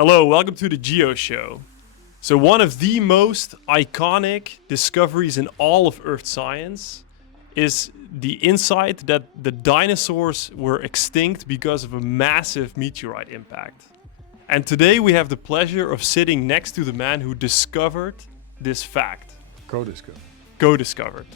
Hello, welcome to the GeoShow. So one of the most iconic discoveries in all of Earth science is the insight that the dinosaurs were extinct because of a massive meteorite impact. And today we have the pleasure of sitting next to the man who discovered this fact. Co-discovered.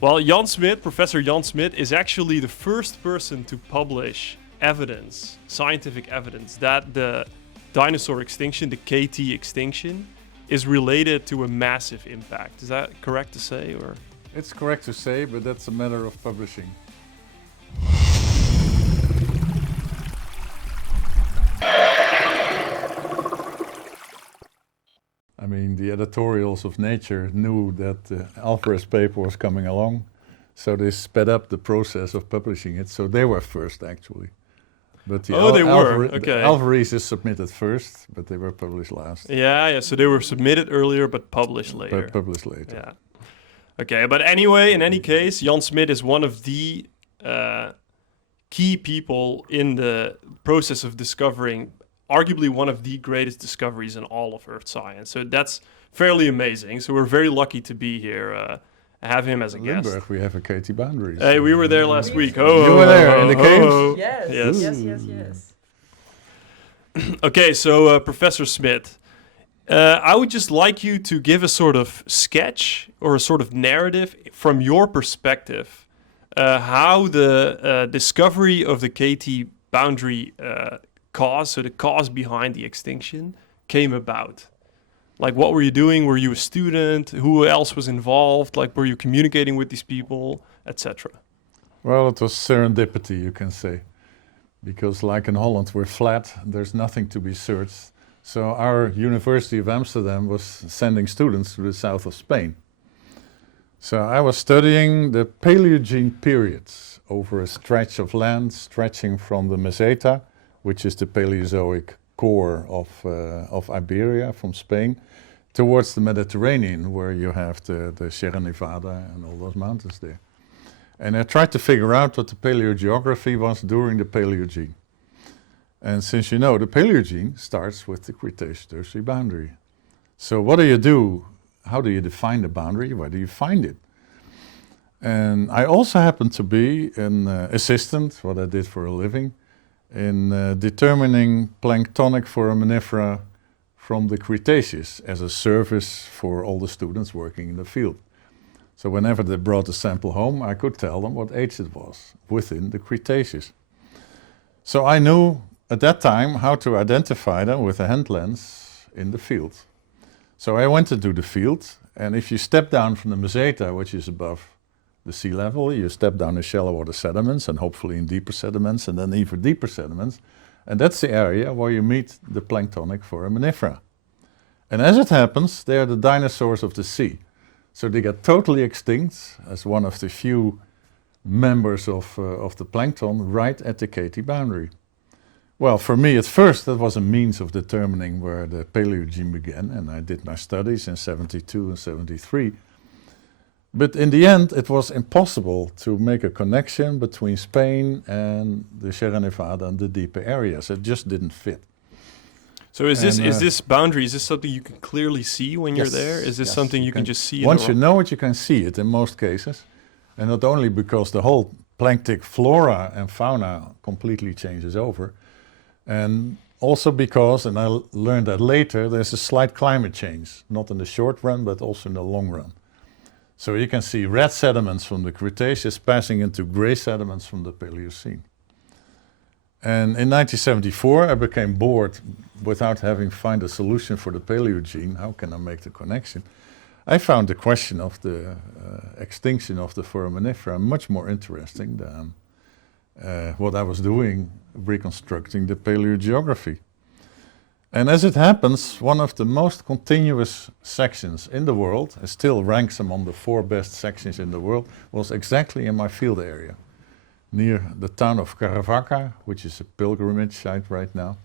Well, Jan Smit, Professor Jan Smit, is actually the first person to publish evidence, scientific evidence, that the dinosaur extinction, the KT extinction, is related to a massive impact. Is that correct to say, or? It's correct to say, but that's a matter of publishing. I mean, the editorials of Nature knew that the Alvarezes paper was coming along, so they sped up the process of publishing it. So they were first, actually. But the Okay. Alvarezes submitted first, but they were published last. Yeah. So they were submitted earlier, but published later. Yeah. Okay, but anyway, in any case, Jan Smit is one of the key people in the process of discovering arguably one of the greatest discoveries in all of Earth science. So that's fairly amazing. So we're very lucky to be here, have him as a guest. Limburg, we have a KT boundary. Hey, we were there last week. You were there in the caves? Yes. Okay, so Professor Smit, I would just like you to give a sort of sketch or a sort of narrative from your perspective, how the discovery of the KT boundary cause, so the cause behind the extinction, came about. Like, what were you doing? Were you a student? Who else was involved? Like, were you communicating with these people, etc.? Well, it was serendipity, you can say. Because like in Holland, we're flat, there's nothing to be searched. So our University of Amsterdam was sending students to the south of Spain. So I was studying the Paleogene periods over a stretch of land stretching from the Meseta, which is the Paleozoic core of Iberia from Spain, towards the Mediterranean, where you have the Sierra Nevada and all those mountains there. And I tried to figure out what the paleogeography was during the Paleogene. And since you know, the Paleogene starts with the Cretaceous-Tertiary boundary. So what do? How do you define the boundary? Where do you find it? And I also happened to be an assistant, what I did for a living, in determining planktonic foraminifera from the Cretaceous as a service for all the students working in the field. So whenever they brought a sample home, I could tell them what age it was within the Cretaceous. So I knew at that time how to identify them with a hand lens in the field. So I went into the field, and if you step down from the Meseta, which is above the sea level, you step down in shallow water sediments and hopefully in deeper sediments and then even deeper sediments. And that's the area where you meet the planktonic foraminifera. And as it happens, they are the dinosaurs of the sea. So they got totally extinct as one of the few members of the plankton right at the KT boundary. Well, for me at first that was a means of determining where the Paleogene began, and I did my studies in 72 and 73. But in the end, it was impossible to make a connection between Spain and the Sierra Nevada and the deeper areas. It just didn't fit. So is this boundary, is this something you can clearly see when you're there? Is this something you can just see? Once you know it, you can see it in most cases. And not only because the whole planktic flora and fauna completely changes over, and also because, and I learned that later, there's a slight climate change, not in the short run, but also in the long run. So you can see red sediments from the Cretaceous passing into gray sediments from the Paleocene. And in 1974, I became bored without having found a solution for the Paleogene. How can I make the connection? I found the question of the extinction of the foraminifera much more interesting than what I was doing, reconstructing the paleogeography. And as it happens, one of the most continuous sections in the world, and still ranks among the 4 best sections in the world, was exactly in my field area, near the town of Caravaca, which is a pilgrimage site right now.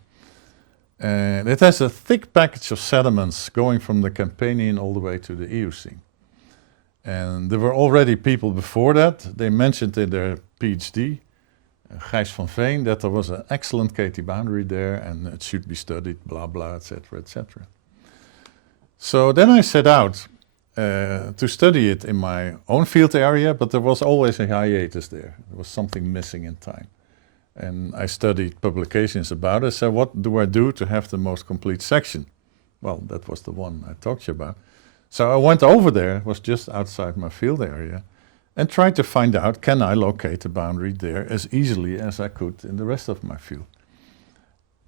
And it has a thick package of sediments going from the Campanian all the way to the Eocene. And there were already people before that. They mentioned in their PhD Gijs van Veen, that there was an excellent KT boundary there and it should be studied, blah, blah, etc., etc. So then I set out to study it in my own field area, but there was always a hiatus there. There was something missing in time. And I studied publications about it, so what do I do to have the most complete section? Well, that was the one I talked to you about. So I went over there, it was just outside my field area, and tried to find out, can I locate the boundary there as easily as I could in the rest of my field?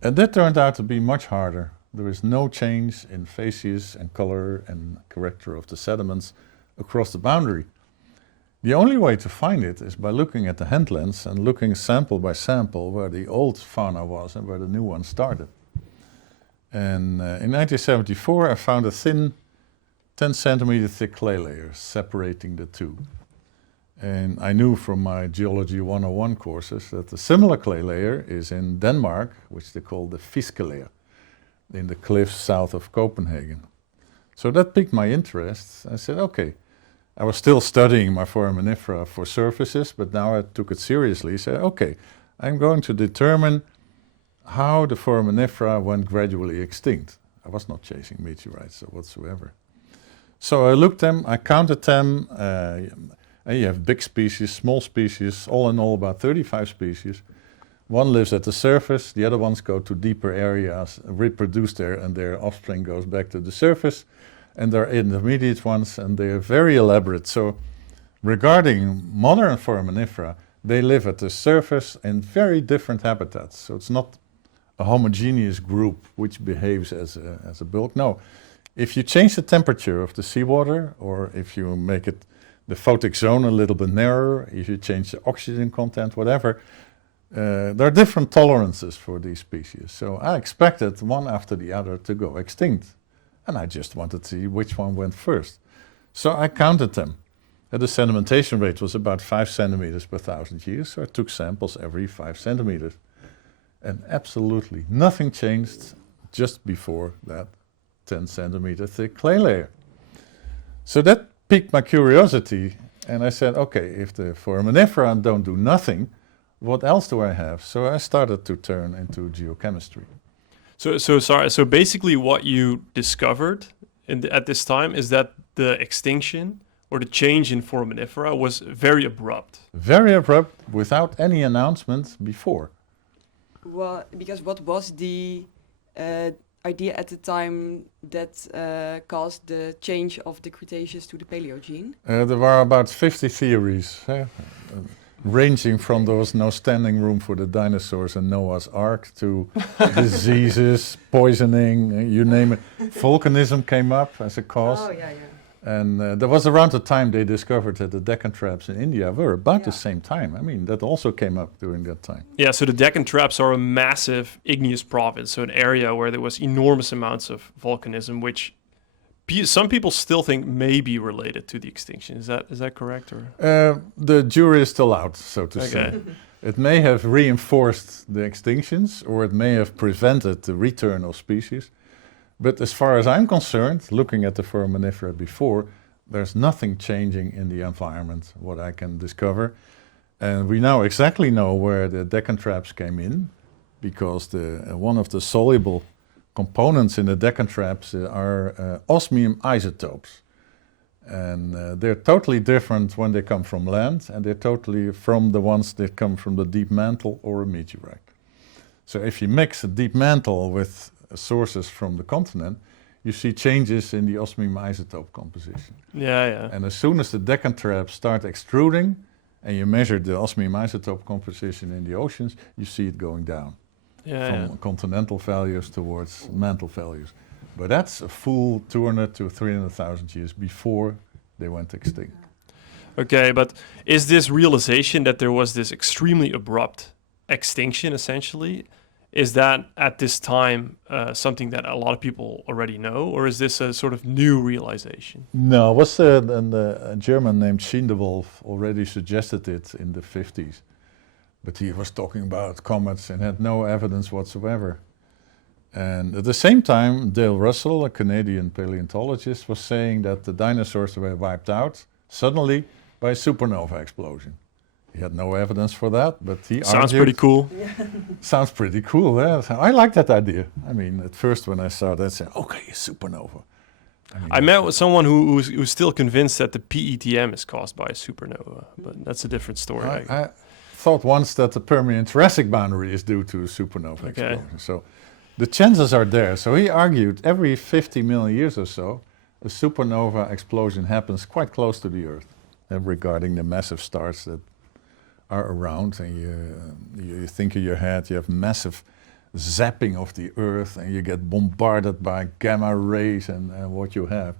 And that turned out to be much harder. There is no change in facies and color and character of the sediments across the boundary. The only way to find it is by looking at the handlands and looking sample by sample where the old fauna was and where the new one started. And in 1974 I found a thin 10 centimeter thick clay layer separating the two. And I knew from my Geology 101 courses that a similar clay layer is in Denmark, which they call the Fiskelayer, in the cliffs south of Copenhagen. So that piqued my interest. I said, okay, I was still studying my foraminifera for surfaces, but now I took it seriously. Said, okay, I'm going to determine how the foraminifera went gradually extinct. I was not chasing meteorites whatsoever. So I looked them, I counted them. And you have big species, small species, all in all about 35 species. One lives at the surface, the other ones go to deeper areas, reproduce there, and their offspring goes back to the surface. And there are intermediate ones, and they are very elaborate. So regarding modern foraminifera, they live at the surface in very different habitats. So it's not a homogeneous group which behaves as a bulk. No, if you change the temperature of the seawater, or if you make it the photic zone a little bit narrower, if you change the oxygen content, whatever, there are different tolerances for these species. So I expected one after the other to go extinct. And I just wanted to see which one went first. So I counted them. And the sedimentation rate was about 5 centimeters per 1,000 years, so I took samples every 5 centimeters. And absolutely nothing changed just before that 10 centimeter thick clay layer. So that piqued my curiosity, and I said, okay, if the foraminifera don't do nothing, what else do I have? So I started to turn into geochemistry. So basically what you discovered at this time is that the extinction or the change in foraminifera was very abrupt. Very abrupt, without any announcement before. Well, because what was the idea at the time that caused the change of the Cretaceous to the Paleogene? There were about 50 theories, ranging from there was no standing room for the dinosaurs in Noah's Ark to diseases, poisoning, you name it. Volcanism came up as a cause. Oh, yeah. And there was around the time they discovered that the Deccan Traps in India were about the same time. I mean, that also came up during that time. Yeah, so the Deccan Traps are a massive igneous province, so an area where there was enormous amounts of volcanism, which some people still think may be related to the extinction. Is that correct? Or? The jury is still out, so to say. It may have reinforced the extinctions, or it may have prevented the return of species. But as far as I'm concerned, looking at the foraminifera before, there's nothing changing in the environment, what I can discover. And we now exactly know where the Deccan Traps came in, because one of the soluble components in the Deccan Traps are osmium isotopes. And they're totally different when they come from land, and they're totally from the ones that come from the deep mantle or a meteorite. So if you mix a deep mantle with sources from the continent, you see changes in the osmium isotope composition. Yeah. And as soon as the Deccan Traps start extruding, and you measure the osmium isotope composition in the oceans, you see it going down from continental values towards mantle values. But that's a full 200 to 300,000 years before they went extinct. Okay, but is this realization that there was this extremely abrupt extinction, essentially, is that at this time something that a lot of people already know, or is this a sort of new realization? No, it was a German named Schindewolf already suggested it in the 50s. But he was talking about comets and had no evidence whatsoever. And at the same time, Dale Russell, a Canadian paleontologist, was saying that the dinosaurs were wiped out suddenly by a supernova explosion. He had no evidence for that, but he Sounds argued, pretty cool. Sounds pretty cool, yeah. So I like that idea. I mean, at first when I saw that, I said, okay, a supernova. I met with someone who's still convinced that the PETM is caused by a supernova, but that's a different story. I thought once that the Permian-Triassic boundary is due to a supernova explosion. So the chances are there. So he argued every 50 million years or so, a supernova explosion happens quite close to the Earth, regarding the massive stars that are around, and you think in your head you have massive zapping of the Earth, and you get bombarded by gamma rays and what you have.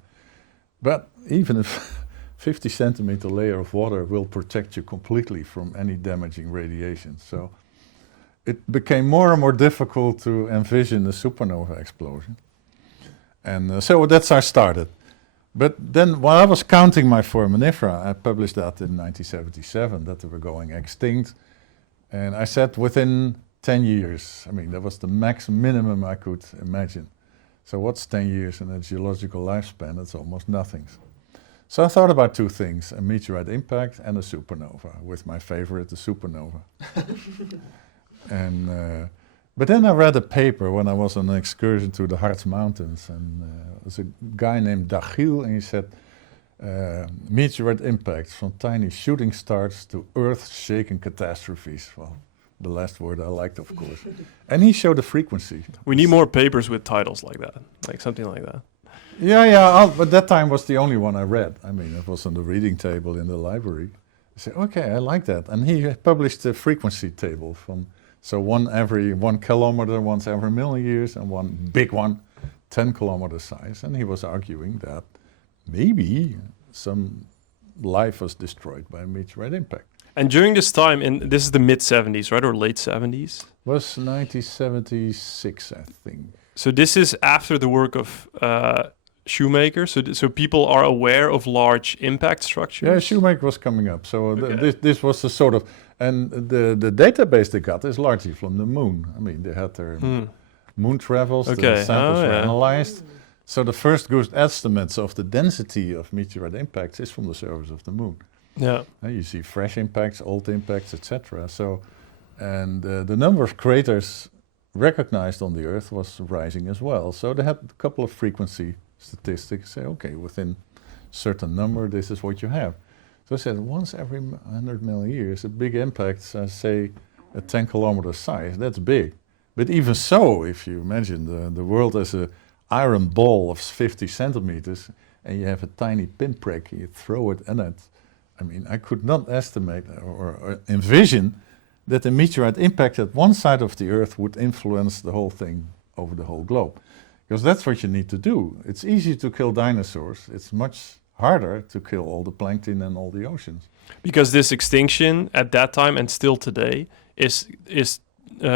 But even if 50 centimeter layer of water will protect you completely from any damaging radiation. So it became more and more difficult to envision a supernova explosion. And so that's how I started. But then while I was counting my foraminifera, I published that in 1977, that they were going extinct. And I said within 10 years, I mean, that was the minimum I could imagine. So what's 10 years in a geological lifespan? It's almost nothing. So I thought about two things, a meteorite impact and a supernova, with my favorite, the supernova. And but then I read a paper when I was on an excursion to the Harz Mountains, and there was a guy named Dagiel, and he said, meteorite impacts from tiny shooting stars to earth-shaking catastrophes. Well, the last word I liked, of course. And he showed the frequency. We need more papers with titles like that, like something like that. Yeah, but that time was the only one I read. I mean, it was on the reading table in the library. I said, okay, I like that. And he published the frequency table from, so one every 1 kilometer, once every million years, and one big one, 10 kilometer size. And he was arguing that maybe some life was destroyed by a meteorite impact. And during this time, and this is the mid-70s, right, or late 70s? Was 1976, I think. So this is after the work of Shoemaker. So people are aware of large impact structures. Yeah, Shoemaker was coming up. So this was a sort of, and the database they got is largely from the moon. I mean, they had their moon travels. The samples were analyzed. So the first good estimates of the density of meteorite impacts is from the surface of the moon. Yeah, you see fresh impacts, old impacts, etc. So, and the number of craters recognized on the Earth was rising as well. So they had a couple of frequency statistics. Say, okay, within certain number, this is what you have. So I said, once every 100 million years, a big impact, say a 10 kilometer size, that's big. But even so, if you imagine the world as a iron ball of 50 centimeters, and you have a tiny pinprick, you throw it in it. I mean, I could not estimate or envision that a meteorite impact at one side of the Earth would influence the whole thing over the whole globe. Because that's what you need to do. It's easy to kill dinosaurs. It's much harder to kill all the plankton and all the oceans. Because this extinction at that time and still today is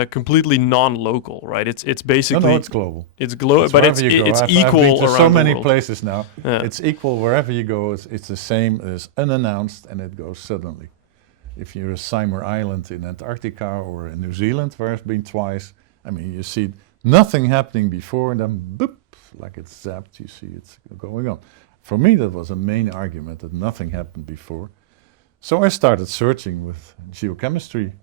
completely non-local, right? It's basically... No, it's global. It's global, but it's equal I've been to around so many the world. places now. Yeah. It's equal wherever you go. It's the same as unannounced, and it goes suddenly. If you're at Seymour Island in Antarctica or in New Zealand, where I've been twice, I mean, you see nothing happening before, and then boop, like it's zapped, you see it's going on. For me, that was a main argument, that nothing happened before. So I started searching with geochemistry.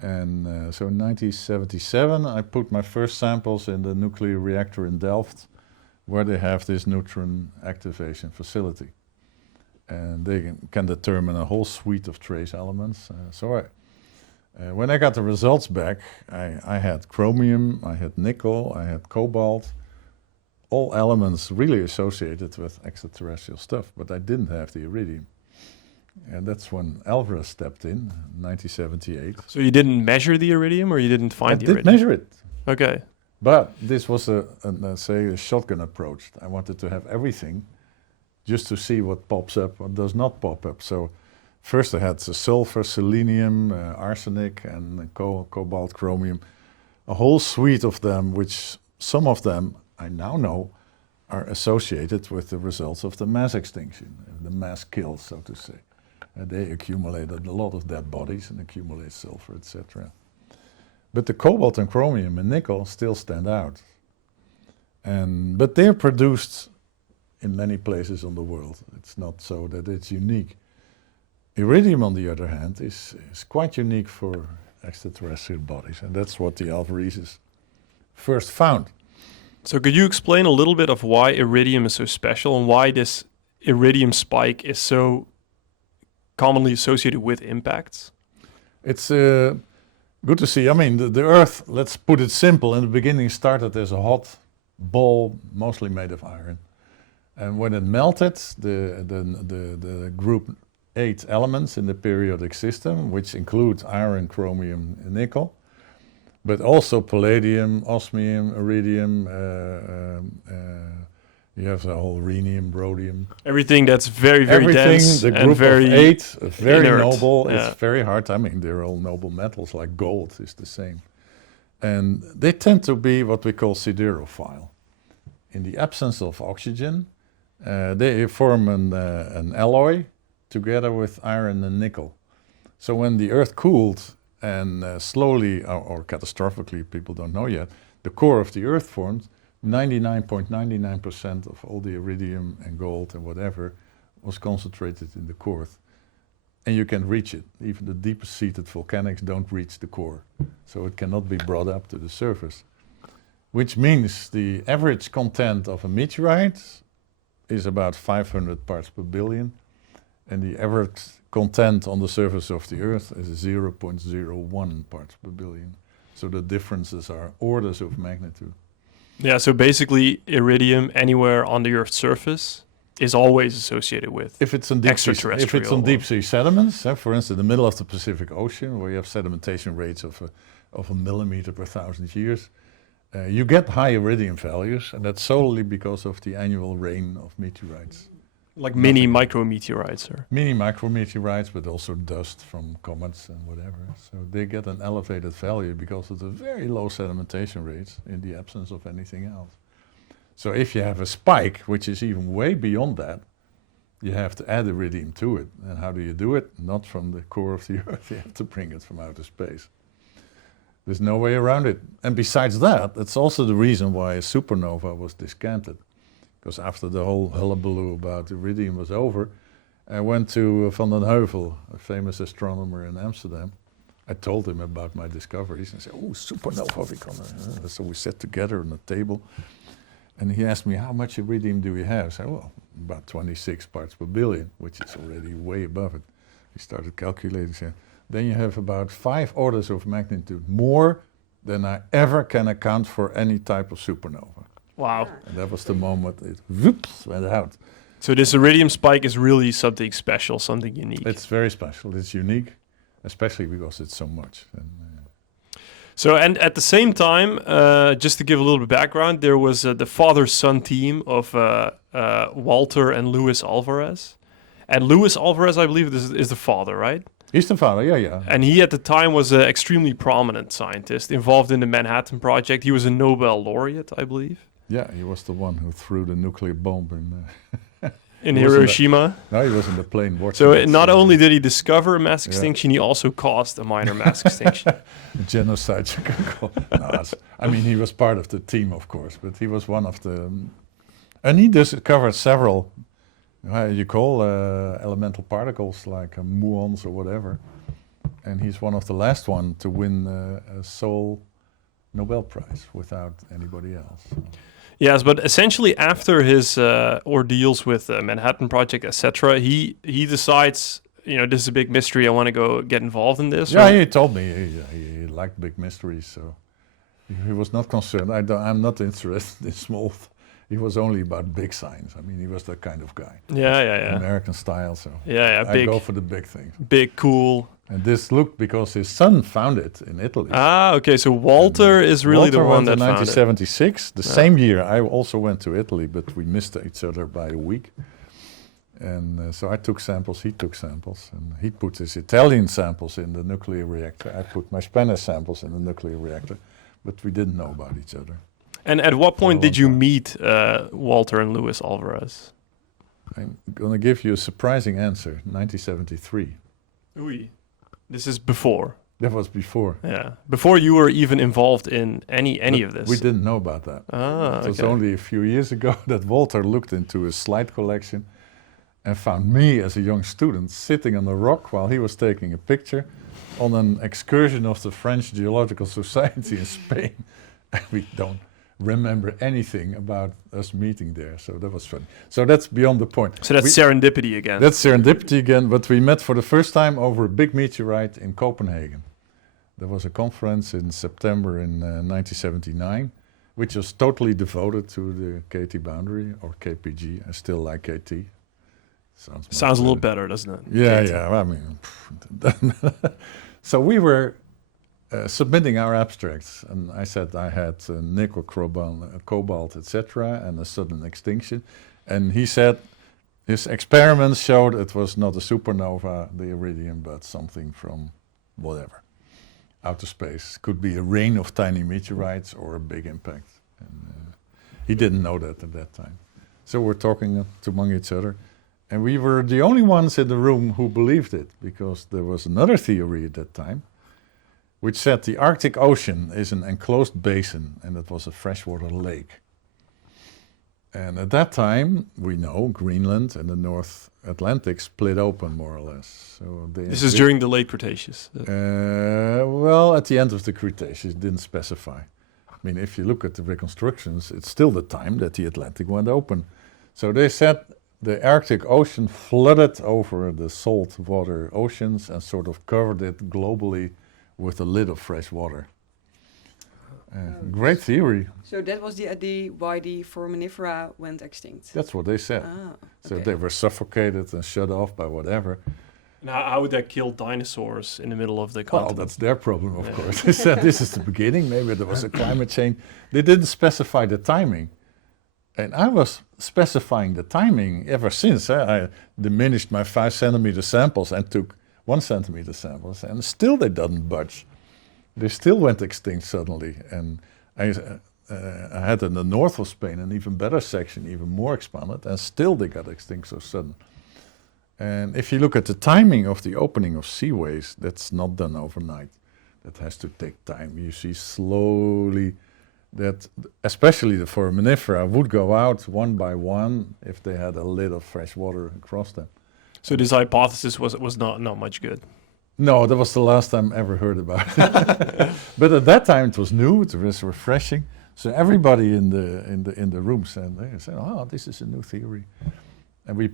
And so in 1977, I put my first samples in the nuclear reactor in Delft, where they have this neutron activation facility. And they can determine a whole suite of trace elements. When I got the results back, I had chromium, I had nickel, I had cobalt, all elements really associated with extraterrestrial stuff, but I didn't have the iridium. And that's when Alvarez stepped in 1978. So you didn't measure the iridium, or you didn't find the iridium? I did measure it. Okay. But this was a shotgun approach. I wanted to have everything just to see what pops up, what does not pop up. So first I had the sulfur, selenium, arsenic, and cobalt, chromium, a whole suite of them, which some of them I now know are associated with the results of the mass extinction, the mass kill, so to say. They accumulated a lot of dead bodies and accumulate sulfur, etc. But the cobalt and chromium and nickel still stand out. But they're produced in many places on the world. It's not so that it's unique. Iridium, on the other hand, is quite unique for extraterrestrial bodies, and that's what the Alvarezes first found. So could you explain a little bit of why iridium is so special and why this iridium spike is so commonly associated with impacts? It's good to see. I mean, the Earth, let's put it simple, in the beginning started as a hot ball, mostly made of iron. And when it melted, the group 8 elements in the periodic system, which include iron, chromium, and nickel, but also palladium, osmium, iridium, you have the whole rhenium, rhodium. Everything that's very, very dense the and group very of 8, very inert. noble. Yeah. It's very hard. I mean, they're all noble metals, like gold is the same. And they tend to be what we call siderophile. In the absence of oxygen, they form an alloy together with iron and nickel. So when the Earth cooled and slowly, or catastrophically, people don't know yet, the core of the Earth formed, 99.99% of all the iridium and gold and whatever was concentrated in the core. And you can reach it. Even the deepest seated volcanics don't reach the core. So it cannot be brought up to the surface. Which means the average content of a meteorite is about 500 parts per billion. And the average content on the surface of the Earth is 0.01 parts per billion. So the differences are orders of magnitude. Yeah, so basically iridium anywhere on the Earth's surface is always associated with If it's on deep sea, extraterrestrial. if it's on deep sea sediments, for instance, in the middle of the Pacific Ocean, where you have sedimentation rates of a millimeter per 1,000 years, you get high iridium values, and that's solely because of the annual rain of meteorites. Like mini micrometeorites. Or Mini micrometeorites, but also dust from comets and whatever. So they get an elevated value because of the very low sedimentation rates in the absence of anything else. So if you have a spike, which is even way beyond that, you have to add iridium to it. And how do you do it? Not from the core of the Earth, you have to bring it from outer space. There's no way around it. And besides that, that's also the reason why a supernova was discounted. Because after the whole hullabaloo about iridium was over, I went to Van den Heuvel, a famous astronomer in Amsterdam. I told him about my discoveries and said, "Oh, supernova, we gonna." So we sat together on a table, and he asked me, "How much iridium do we have?" I said, "Well, about 26 parts per billion, which is already way above it." He started calculating, said, "Then you have about 5 orders of magnitude more than I ever can account for any type of supernova." wow. And that was the moment it whoops, went out. So this iridium spike is really something special, something unique. It's very special. It's unique, especially because it's so much. And, So, and at the same time, just to give a little bit of background, there was the father-son team of Walter and Luis Alvarez. And Luis Alvarez, I believe, is the father, right? he's the father, yeah. And he, at the time, was an extremely prominent scientist involved in the Manhattan Project. He was a Nobel laureate, I believe, Yeah, he was the one who threw the nuclear bomb in He was in the- Hiroshima. No, he was in the plane watching. So it, not only did he discover a mass Yeah. extinction, he also caused a minor mass extinction. genocide, you can call. No, I mean, he was part of the team, of course, but he was one of the. And he discovered several, how you call elemental particles like muons or whatever. And he's one of the last one to win a sole Nobel Prize without anybody else. So. Yes, but essentially after his ordeals with the Manhattan Project, etc., he decides, this is a big mystery. I want to go get involved in this. Yeah, or- he told me he liked big mysteries, so he was not concerned. I'm not interested in small. He was only about big science. I mean, he was that kind of guy, Yeah. American style. So Yeah, I go for the big things. big, cool. And this looked because his son found it in Italy. Ah, okay. So Walter is really Walter the one went that in found it. 1976, the same year. I also went to Italy, but we missed each other by a week. And so I took samples, he took samples, and he put his Italian samples in the nuclear reactor. I put my Spanish samples in the nuclear reactor, but we didn't know about each other. And at what point For a did you long meet Walter and Luis Alvarez? I'm going to give you a surprising answer, 1973. Oui. This is before. That was before. Yeah. Before you were even involved in any of this. We didn't know about that. Ah, It was okay. only a few years ago that Walter looked into his slide collection, and found me as a young student sitting on a rock while he was taking a picture on an excursion of the French Geological Society in Spain. And we don't remember anything about us meeting there, so that was funny. So that's beyond the point. So that's serendipity again. That's serendipity again, but we met for the first time over a big meteorite in Copenhagen. There was a conference in September in 1979, which was totally devoted to the KT boundary, or KPG. I still like KT. Sounds a little better, doesn't it? Yeah, KT. yeah. I mean, so we were submitting our abstracts, and I said I had nickel, cobalt, etc., and a sudden extinction. And he said his experiments showed it was not a supernova, the iridium, but something from whatever, outer space. Could be a rain of tiny meteorites or a big impact. And he didn't know that at that time. So we're talking among each other. And we were the only ones in the room who believed it, because there was another theory at that time, which said the Arctic Ocean is an enclosed basin, and it was a freshwater lake. And at that time, we know Greenland and the North Atlantic split open more or less. So this is during the late Cretaceous. Well, at the end of the Cretaceous, it didn't specify. I mean, if you look at the reconstructions, it's still the time that the Atlantic went open. So they said the Arctic Ocean flooded over the saltwater oceans and sort of covered it globally with a lid of fresh water. Great theory. So that was the idea why the foraminifera went extinct. That's what they said. So they were suffocated and shut off by whatever. Now, how would that kill dinosaurs in the middle of the continent? Well, that's their problem, of course. They said this is the beginning. Maybe there was a climate change. They didn't specify the timing. And I was specifying the timing ever since. I diminished my 5 centimeter samples and took 1 centimeter samples, and still they didn't budge. They still went extinct suddenly. And I had in the north of Spain an even better section, even more expanded, and still they got extinct so sudden. And if you look at the timing of the opening of seaways, that's not done overnight. That has to take time. You see slowly that especially the foraminifera would go out one by one if they had a lid of fresh water across them. So this hypothesis was not much good. No, that was the last time I ever heard about it. But at that time it was new, it was refreshing. So everybody in the room said, "Oh, this is a new theory," and we.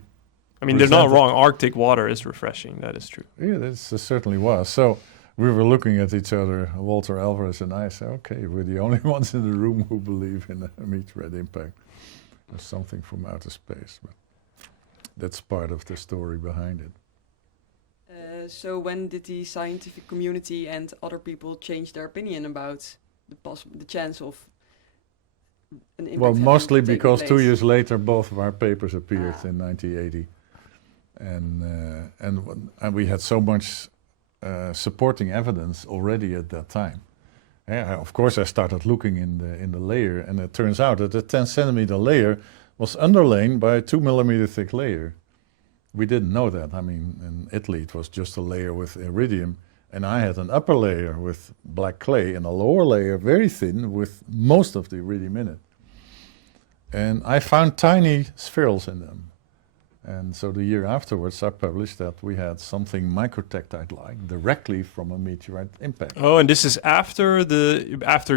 I mean, they're not wrong. Arctic water is refreshing. That is true. Yeah, that certainly was. So we were looking at each other, Walter Alvarez and I said, "Okay, we're the only ones in the room who believe in a meteorite impact or something from outer space." But that's part of the story behind it. So when did the scientific community and other people change their opinion about the chance of an impact? Well, mostly because place? 2 years later, both of our papers appeared in 1980, and we had so much supporting evidence already at that time. Yeah, of course, I started looking in the layer, and it turns out that the 10 centimeter layer was underlain by a 2 millimeter thick layer. We didn't know that. I mean, in Italy, it was just a layer with iridium, and I had an upper layer with black clay and a lower layer, very thin, with most of the iridium in it. And I found tiny spherules in them. And so the year afterwards, I published that we had something microtectite-like directly from a meteorite impact. Oh, and this is after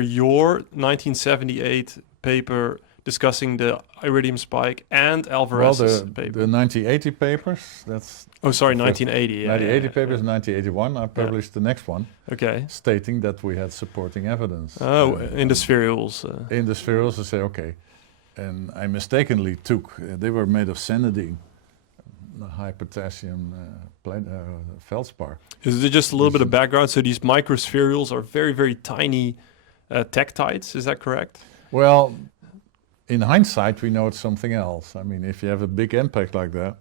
your 1978 paper discussing the iridium spike and Alvarezes paper. The 1980 papers, that's... Oh, sorry, 1980. 1980 papers, 1981, I published the next one. Okay. Stating that we had supporting evidence. Oh, in the spherules. In the spherules, I say, okay. And I mistakenly took, they were made of cyanidine, high potassium feldspar. Is it just a little bit of background? So these microspherules are very, very tiny tektites, is that correct? Well, in hindsight, we know it's something else. I mean, if you have a big impact like that,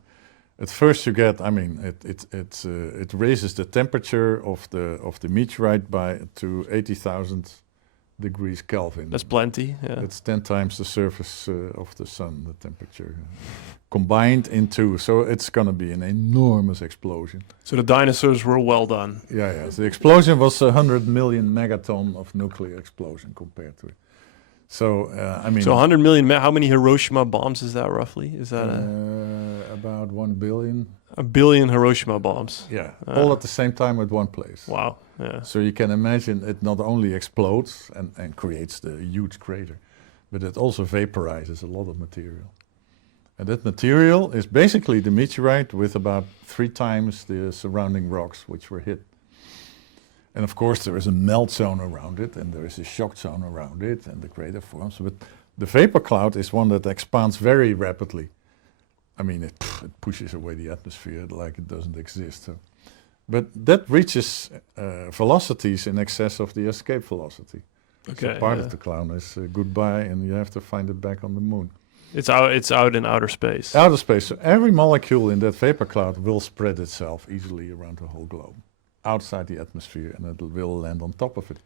at first you get, I mean, it raises the temperature of the meteorite to 80,000 degrees Kelvin. That's plenty. Yeah. That's 10 times the surface of the sun, the temperature combined into. So it's going to be an enormous explosion. So the dinosaurs were well done. Yeah. The explosion was 100 million megaton of nuclear explosion compared to it. So I mean. So 100 million. How many Hiroshima bombs is that roughly? Is that About 1 billion. A billion Hiroshima bombs. Yeah, all at the same time at one place. Wow. Yeah. So you can imagine it not only explodes and creates the huge crater, but it also vaporizes a lot of material. And that material is basically the meteorite with about 3 times the surrounding rocks which were hit. And of course there is a melt zone around it, and there is a shock zone around it, and the crater forms. But the vapor cloud is one that expands very rapidly. I mean, it pushes away the atmosphere like it doesn't exist. So. But that reaches velocities in excess of the escape velocity. Okay. So part of the cloud is goodbye, and you have to find it back on the moon. It's out in outer space. Outer space. So every molecule in that vapor cloud will spread itself easily around the whole globe, outside the atmosphere, and it will land on top of it.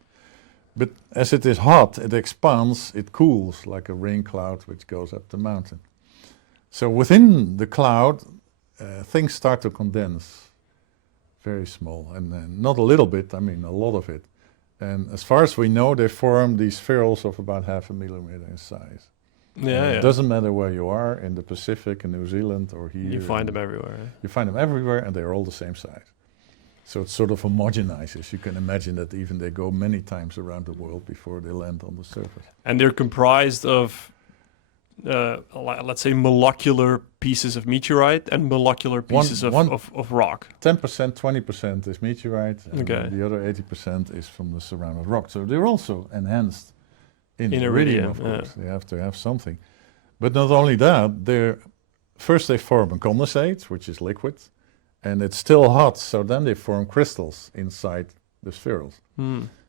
But as it is hot, it expands, it cools like a rain cloud which goes up the mountain. So within the cloud, things start to condense, very small, and not a little bit, I mean a lot of it. And as far as we know, they form these spherules of about 0.5 millimeter in size. Yeah. It doesn't matter where you are, in the Pacific, in New Zealand, or here. You find them everywhere. Eh? You find them everywhere, and they're all the same size. So it sort of homogenizes. You can imagine that even they go many times around the world before they land on the surface. And they're comprised of, let's say, molecular pieces of meteorite and molecular pieces of rock. 10%, 20% is meteorite, and Okay. the other 80% is from the surrounding rock. So they're also enhanced in In iridium, iridium, of yeah. course. They have to have something. But not only that, first they form a condensate, which is liquid, and it's still hot, so then they form crystals inside the spherules.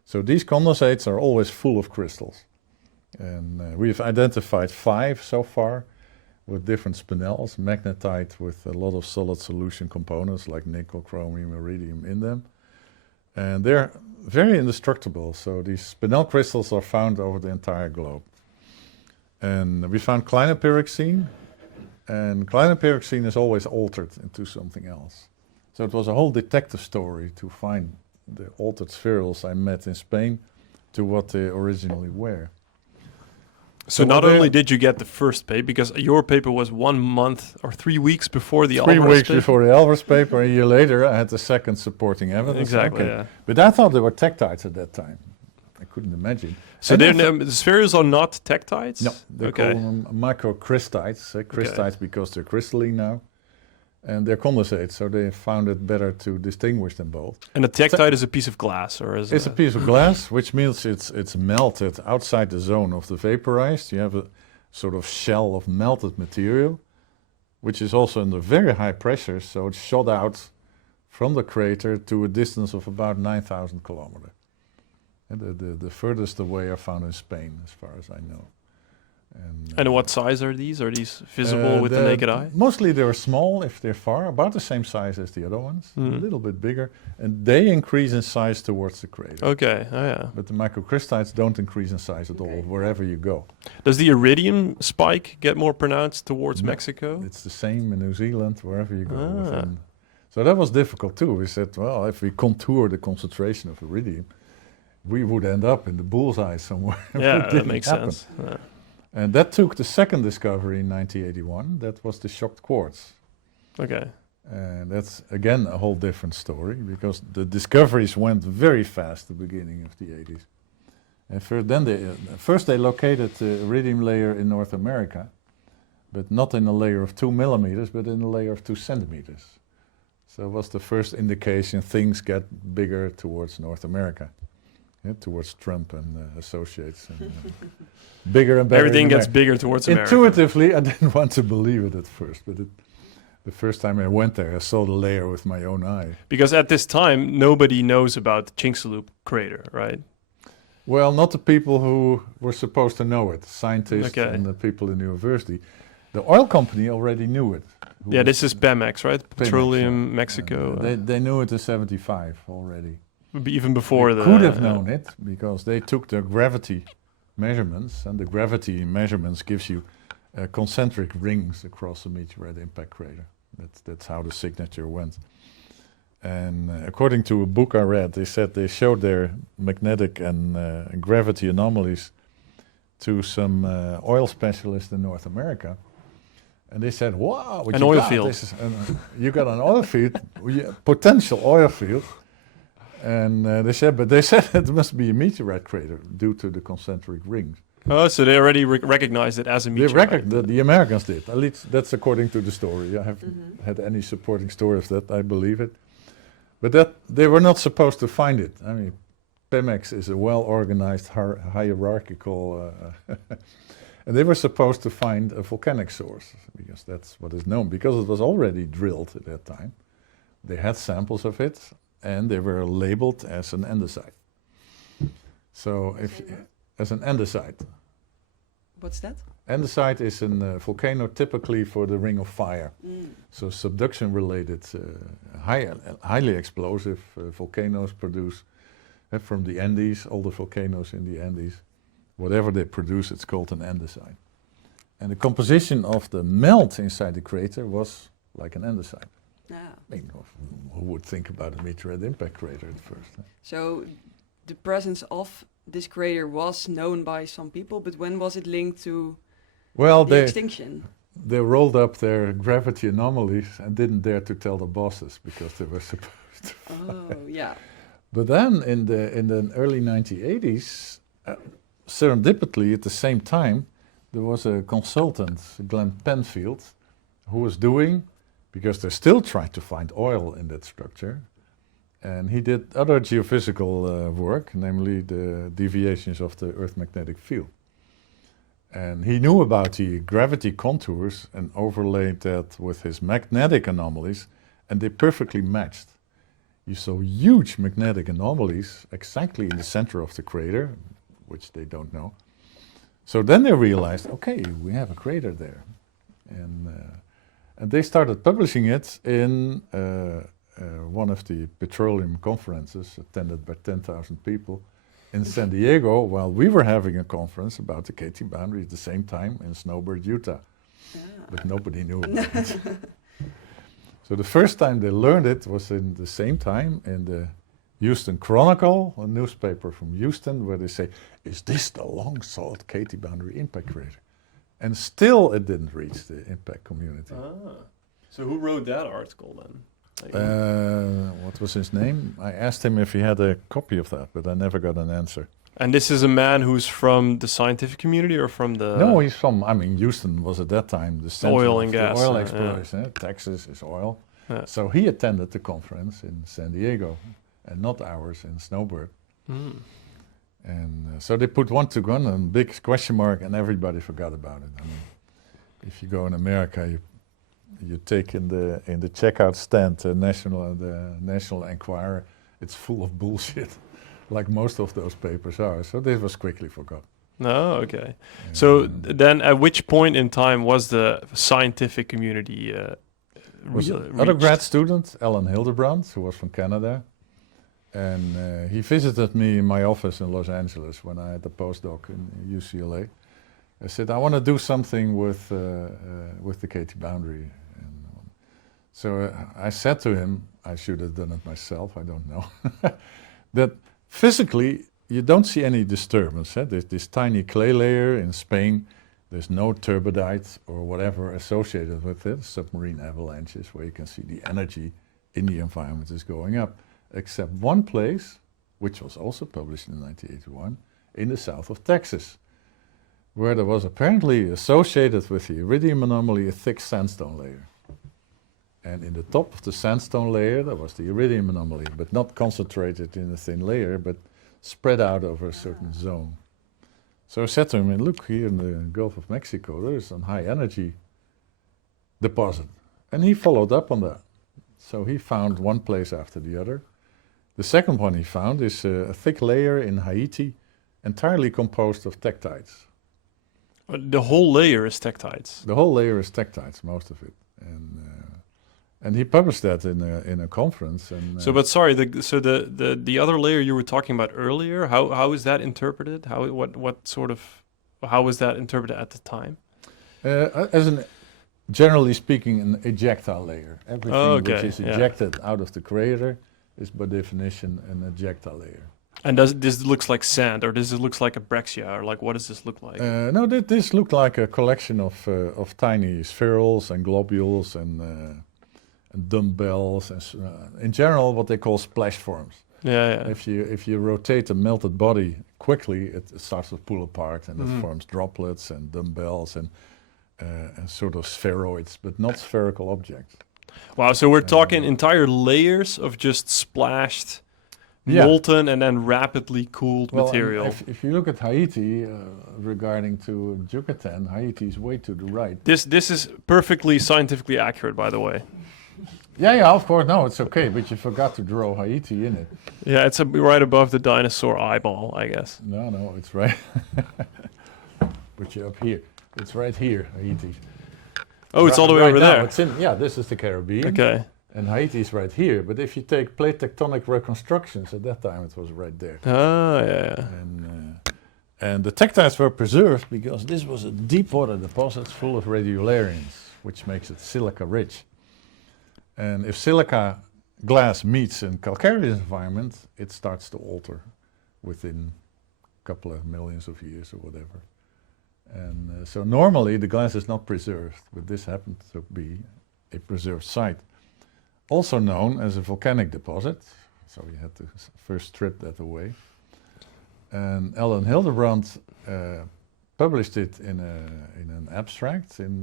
So these condensates are always full of crystals. And we've identified 5 so far with different spinels, magnetite with a lot of solid solution components like nickel, chromium, iridium in them. And they're very indestructible, so these spinel crystals are found over the entire globe. And we found clinopyroxene, and clinopyroxene is always altered into something else. So it was a whole detective story to find the altered spherules I met in Spain to what they originally were. So not only did you get the first paper, because your paper was 1 month or 3 weeks before the 3 Alvarez weeks paper. before the Alvarez paper, a year later, I had the second supporting evidence. Exactly, Okay. yeah. But I thought they were tektites at that time. I couldn't imagine. So And I the spherules are not tektites? No, they Okay. call them microcrystites. Crystites because they're crystalline now. And they're condensates, so they found it better to distinguish them both. And a tektite is a piece of glass, or is It's a piece of glass, which means it's melted outside the zone of the vaporized. You have a sort of shell of melted material, which is also under very high pressure, so it's shot out from the crater to a distance of about 9,000 kilometers. And the furthest away are found in Spain, as far as I know. And what size are these? Are these visible with the naked eye? Mostly they're small if they're far, about the same size as the other ones, a little bit bigger, and they increase in size towards the crater. Okay, oh yeah. But the microcrystites don't increase in size at all, wherever you go. Does the iridium spike get more pronounced towards Mexico? It's the same in New Zealand, wherever you go. So that was difficult too. We said, well, if we contour the concentration of iridium, we would end up in the bullseye somewhere. Yeah, It that didn't makes happen. sense. Yeah. And that took the second discovery in 1981. That was the shocked quartz. Okay. And that's, again, a whole different story, because the discoveries went very fast at the beginning of the 80s. And first they located the iridium layer in North America, but not in a layer of 2 millimeters, but in a layer of 2 centimeters. So it was the first indication things get bigger towards North America. Towards Trump and associates. And, bigger and better. Everything gets bigger towards America. Intuitively, I didn't want to believe it at first, but the first time I went there, I saw the layer with my own eye. Because at this time, nobody knows about the Chicxulub crater, right? Well, not the people who were supposed to know it, scientists and the people in the university. The oil company already knew it. Yeah, this is Pemex, right? Petroleum Mexico. They knew it in 75 already. Even before they could have known it, because they took the gravity measurements, and the gravity measurements gives you concentric rings across the meteorite impact crater. That's how the signature went. And according to a book I read, they said they showed their magnetic and gravity anomalies to some oil specialists in North America. And they said, wow, what An you oil got? field. This is, you got an oil field, potential oil field. And they said it must be a meteorite crater due to the concentric rings. Oh, so they already recognized it as a meteorite. The Americans did. At least that's according to the story. I haven't had any supporting story of that. I believe it. But that they were not supposed to find it. I mean, Pemex is a well-organized, hierarchical, and they were supposed to find a volcanic source because that's what is known. Because it was already drilled at that time, they had samples of it, and they were labeled as an andesite. So, as an andesite. What's that? Andesite is a volcano typically for the Ring of Fire. So subduction-related, highly explosive volcanoes produce from the Andes, all the volcanoes in the Andes. Whatever they produce, it's called an andesite. And the composition of the melt inside the crater was like an andesite. Ah. I mean, who would think about a meteorite impact crater at first? So the presence of this crater was known by some people, but when was it linked to the extinction? They rolled up their gravity anomalies and didn't dare to tell the bosses because they were supposed to. Oh, yeah. But then in the early 1980s, serendipitously at the same time, there was a consultant, Glenn Penfield, who was doing, because they're still trying to find oil in that structure, and he did other geophysical work, namely the deviations of the Earth magnetic field. And he knew about the gravity contours and overlaid that with his magnetic anomalies, and they perfectly matched. You saw huge magnetic anomalies exactly in the center of the crater, which they don't know. So then they realized, okay, we have a crater there. And they started publishing it in one of the petroleum conferences attended by 10,000 people in San Diego, while we were having a conference about the Katy boundary at the same time in Snowbird, Utah. But nobody knew about it. So the first time they learned it was in the same time in the Houston Chronicle, a newspaper from Houston, where they say, is this the long-sought Katy boundary impact crater? And still it didn't reach the impact community. So who wrote that article then? What was his name? I asked him if he had a copy of that, but I never got an answer. And this is a man who's from the scientific community or from the... No, he's from, I mean, Houston was at that time the center oil of and the gas, oil exploration. Texas is oil. Yeah. So he attended the conference in San Diego and not ours in Snowbird. And so they put one to one, a big question mark, and everybody forgot about it. I mean, if you go in America, you take in the checkout stand the National Enquirer, it's full of bullshit, like most of those papers are. So this was quickly forgotten. No, okay. So then, at which point in time was the scientific community Other grad student, Alan Hildebrand, who was from Canada, and he visited me in my office in Los Angeles when I had a postdoc in UCLA. I said, I want to do something with the Katy boundary. And so I said to him, I should have done it myself, I don't know, that physically you don't see any disturbance. There's this tiny clay layer in Spain. There's no turbidite or whatever associated with it, submarine avalanches, where you can see the energy in the environment is going up, except one place, which was also published in 1981, in the south of Texas, where there was apparently associated with the iridium anomaly a thick sandstone layer. And in the top of the sandstone layer, there was the iridium anomaly, but not concentrated in a thin layer, but spread out over a certain zone. So I said to him, look, here in the Gulf of Mexico, there is a high energy deposit. And he followed up on that. So he found one place after the other. The second one he found is a thick layer in Haiti, entirely composed of tektites. The whole layer is tektites. The whole layer is tektites, most of it. And he published that in a conference. And, so, but sorry, the other layer you were talking about earlier, how is that interpreted? How was that interpreted at the time? Generally speaking, an ejecta layer. Everything which is ejected out of the crater is by definition an ejecta layer. And does this looks like sand, or does it looks like abraxia, or like what does this look like? No, this looked like a collection of tiny spherules and globules and dumbbells and in general what they call splash forms. Yeah. If you rotate a melted body quickly, it starts to pull apart and it forms droplets and dumbbells and sort of spheroids, but not spherical objects. Wow. So we're talking entire layers of just splashed, molten, and then rapidly cooled material. If you look at Haiti, regarding to Yucatan, Haiti is way to the right. This is perfectly scientifically accurate, by the way. Yeah, of course. No, it's okay, but you forgot to draw Haiti in it. Yeah, it's right above the dinosaur eyeball, I guess. No, it's right. Put you up here. It's right here, Haiti. Oh, it's all the way over there. It's this is the Caribbean. Okay. And Haiti is right here. But if you take plate tectonic reconstructions, at that time it was right there. Oh, yeah. And the Tektites were preserved because this was a deep water deposit full of radiolarians, which makes it silica rich. And if silica glass meets in calcareous environment, it starts to alter within a couple of millions of years or whatever. And so normally the glass is not preserved, but this happened to be a preserved site. Also known as a volcanic deposit, so we had to first strip that away. And Ellen Hildebrand published it in an abstract in,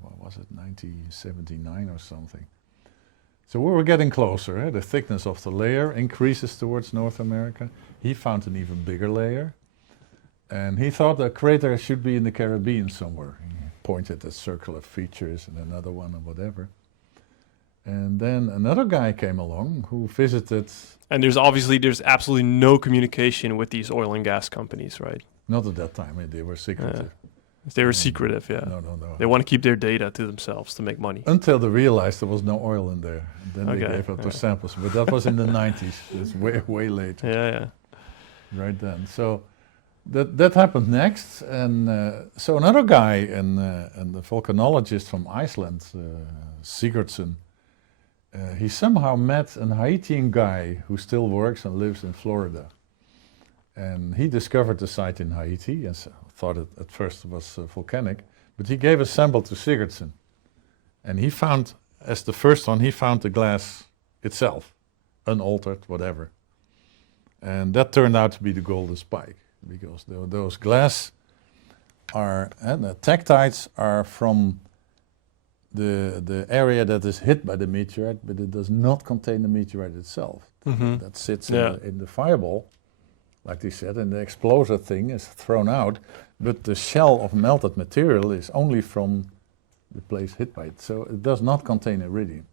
what was it, 1979 or something. So we were getting closer. The thickness of the layer increases towards North America. He found an even bigger layer. And he thought a crater should be in the Caribbean somewhere. He pointed at circular features and another one or whatever. And then another guy came along who visited. And there's absolutely no communication with these oil and gas companies, right? Not at that time. They were secretive. They were secretive, yeah. No. They want to keep their data to themselves to make money. Until they realized there was no oil in there. And then they gave up their samples. But that was in the 90s. It's way later. Yeah. Right then. So that happened next. And so another guy, and the volcanologist from Iceland, Sigurdsson, he somehow met an Haitian guy who still works and lives in Florida. And he discovered the site in Haiti and thought it at first was volcanic, but he gave a sample to Sigurdsson. And he found, as the first one, he found the glass itself, unaltered, whatever. And that turned out to be the golden spike, because those glass are, and the tektites are from the area that is hit by the meteorite, but it does not contain the meteorite itself. That sits in the fireball, like they said, and the exploser thing is thrown out, but the shell of melted material is only from the place hit by it. So it does not contain iridium.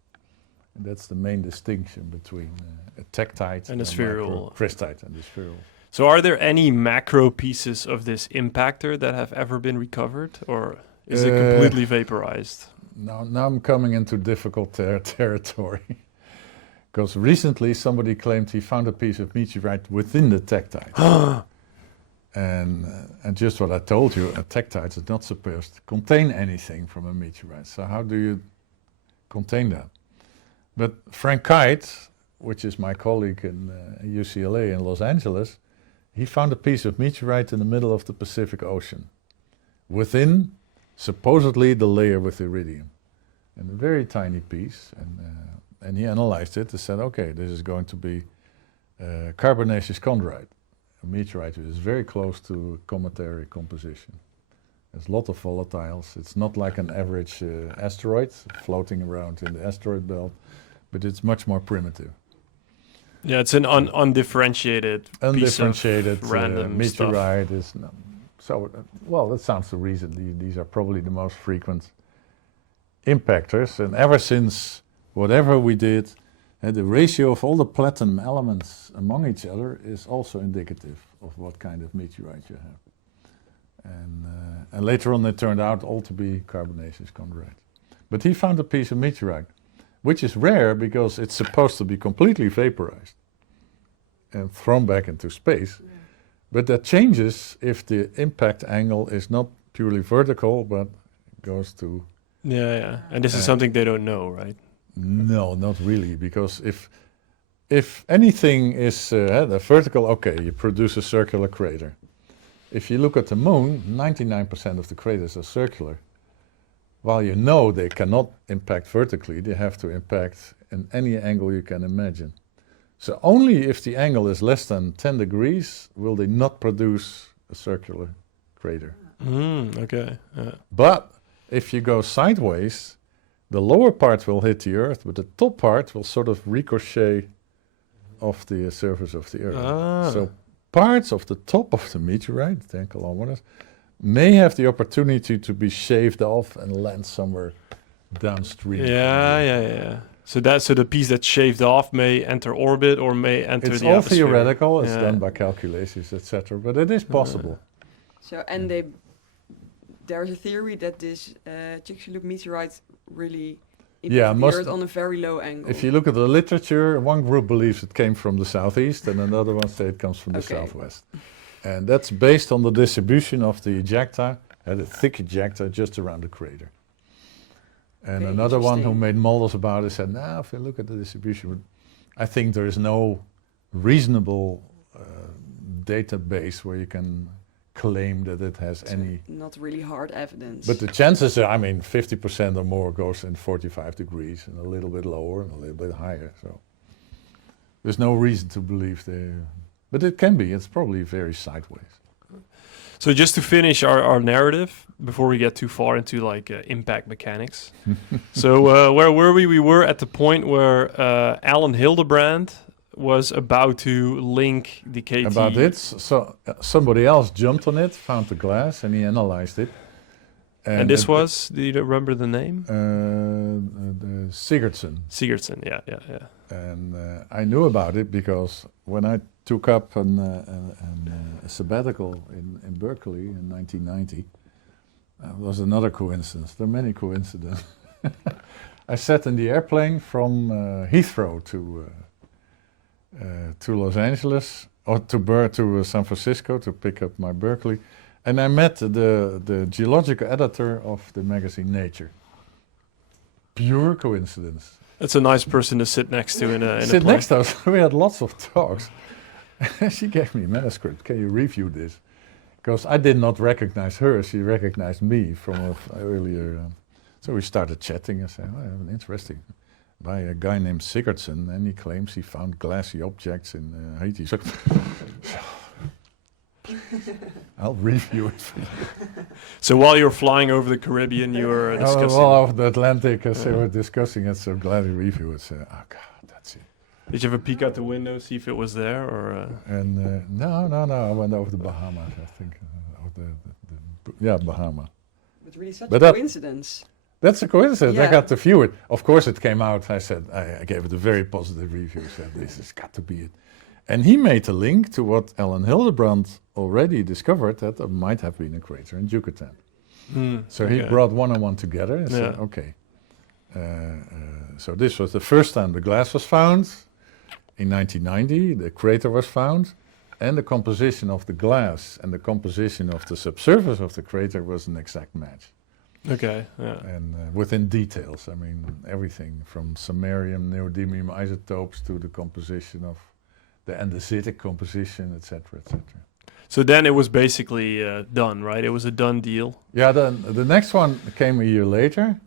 And that's the main distinction between a tektite and a spherulean crystite and the spherulean. So are there any macro pieces of this impactor that have ever been recovered, or is it completely vaporized? Now I'm coming into difficult territory. Because recently somebody claimed he found a piece of meteorite within the tektite. And just what I told you, a tektite is not supposed to contain anything from a meteorite. So how do you contain that? But Frank Kite, which is my colleague in UCLA in Los Angeles, he found a piece of meteorite in the middle of the Pacific Ocean, within supposedly the layer with iridium, and a very tiny piece. And he analyzed it and said, okay, this is going to be carbonaceous chondrite, a meteorite which is very close to cometary composition. There's a lot of volatiles. It's not like an average asteroid floating around in the asteroid belt, but it's much more primitive. Yeah, it's an undifferentiated piece of random meteorite. Stuff. That sounds the reason. These are probably the most frequent impactors, and ever since whatever we did, the ratio of all the platinum elements among each other is also indicative of what kind of meteorite you have. And later on it turned out all to be carbonaceous chondrite. But he found a piece of meteorite, which is rare because it's supposed to be completely vaporized and thrown back into space. Yeah. But that changes if the impact angle is not purely vertical, but goes to... Yeah. And this is something they don't know, right? No, not really, because if if anything is the vertical, okay, you produce a circular crater. If you look at the moon, 99% of the craters are circular. While you know they cannot impact vertically, they have to impact in any angle you can imagine. So only if the angle is less than 10 degrees will they not produce a circular crater. Okay. But if you go sideways, the lower part will hit the Earth, but the top part will sort of ricochet off the surface of the Earth. So parts of the top of the meteorite, 10 kilometers, may have the opportunity to be shaved off and land somewhere downstream. Yeah. So the piece that's shaved off may enter orbit or may enter it's the all atmosphere. theoretical. It's done by calculations, etc. But it is possible. So and there's a theory that this Chicxulub meteorite really impacted the Earth on a very low angle. If you look at the literature, one group believes it came from the southeast, and another one says it comes from the southwest. And that's based on the distribution of the ejecta, the thick ejecta just around the crater. And another one who made models about it said, if you look at the distribution, I think there is no reasonable database where you can claim that it has any... Not really hard evidence. But the chances are, 50% or more goes in 45 degrees, and a little bit lower and a little bit higher. So there's no reason to believe but it can be. It's probably very sideways. So just to finish our narrative, before we get too far into impact mechanics. So where were we? We were at the point where Alan Hildebrand was about to link the KT. About it. So somebody else jumped on it, found the glass, and he analyzed it. And this was, do you remember the name? Sigurdsson. Sigurdsson, yeah. And I knew about it because when I took up a sabbatical in Berkeley in 1990, it was another coincidence. There are many coincidences. I sat in the airplane from Heathrow to Los Angeles, or to San Francisco to pick up my Berkeley, and I met the geological editor of the magazine Nature. Pure coincidence. That's a nice person to sit next to in a sit plane. next to us. We had lots of talks. She gave me a manuscript. Can you review this? Because I did not recognize her. She recognized me from earlier. So we started chatting. I said, interesting. By a guy named Sigurdsson, and he claims he found glassy objects in Haiti. So I'll review it for you. So while you were flying over the Caribbean, you were discussing... Well, over the Atlantic, as they were discussing it, so glad to review it. Oh, God, that's it. Did you ever peek out the window, see if it was there, or...? And no, I went over the Bahamas, I think. Bahama. But really such a coincidence. That's a coincidence. Yeah. I got to view it. Of course, it came out. I said, I gave it a very positive review. Said, this has got to be it. And he made a link to what Alan Hildebrand already discovered, that there might have been a crater in Yucatan. So he brought one and one together and said, okay. So this was the first time the glass was found. In 1990, the crater was found. And the composition of the glass and the composition of the subsurface of the crater was an exact match. Okay, yeah. And within details, everything from samarium, neodymium isotopes to the composition of the andesitic composition, etc., etc. So then it was basically done, right? It was a done deal. Yeah, the next one came a year later,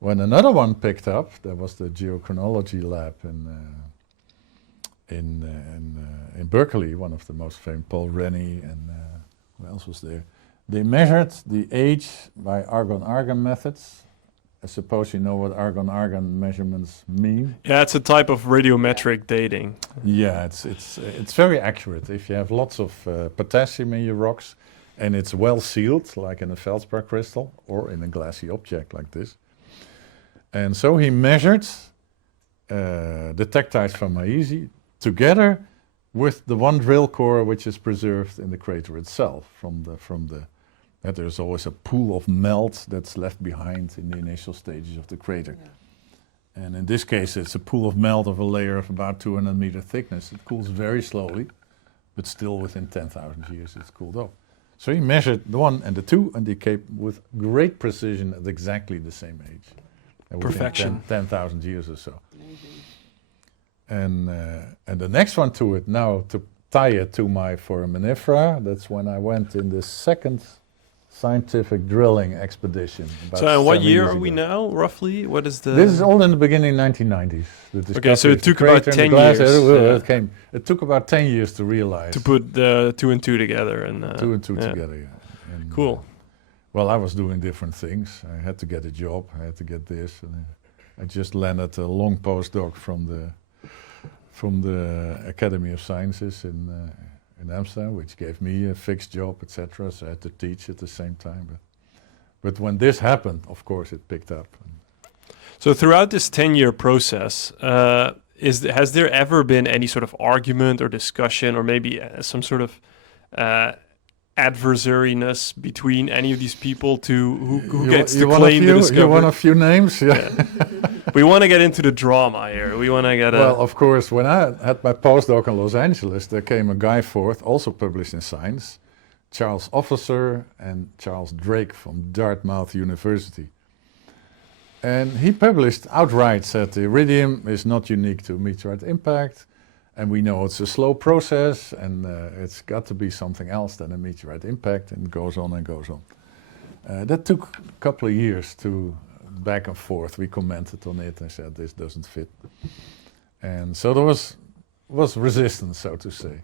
when another one picked up. There was the geochronology lab in Berkeley, one of the most famous, Paul Rennie, and who else was there? They measured the age by argon-argon methods. I suppose you know what argon-argon measurements mean. Yeah, it's a type of radiometric dating. Yeah, it's very accurate. If you have lots of potassium in your rocks and it's well sealed, like in a feldspar crystal or in a glassy object like this. And so he measured the tektites from Haiti together with the one drill core which is preserved in the crater itself there's always a pool of melt that's left behind in the initial stages of the crater. Yeah. And in this case, it's a pool of melt of a layer of about 200 meter thickness. It cools very slowly, but still within 10,000 years it's cooled off. So he measured the 1 and the 2, and they came with great precision at exactly the same age. Perfection. 10,000 years or so. Amazing. And the next one to it, now to tie it to my foraminifera, that's when I went in the second scientific drilling expedition. So what 7 year years are we ago. now, roughly? What is the... This is all in the beginning 1990s. The Okay, so discovery it of the took about crater and 10 the glass, years. it took about 10 years to realize. To put the 2 and 2 together. And, two and two yeah. together, yeah. And, Cool. well, I was doing different things. I had to get a job. I had to get this. And I just landed a long postdoc from the Academy of Sciences in Amsterdam, which gave me a fixed job, etc. So I had to teach at the same time. But when this happened, of course, it picked up. So throughout this 10-year process, has there ever been any sort of argument or discussion, or maybe some sort of adversariness between any of these people to who gets to claim the discovery? You want a few names? Yeah. We want to get into the drama here. We want to get Well, of course, when I had my postdoc in Los Angeles, there came a guy forth, also published in Science, Charles Officer and Charles Drake from Dartmouth University. And he published outright, said the iridium is not unique to meteorite impact, and we know it's a slow process, and it's got to be something else than a meteorite impact, and goes on and goes on. That took a couple of years to back and forth. We commented on it and said this doesn't fit. And so there was resistance, so to say.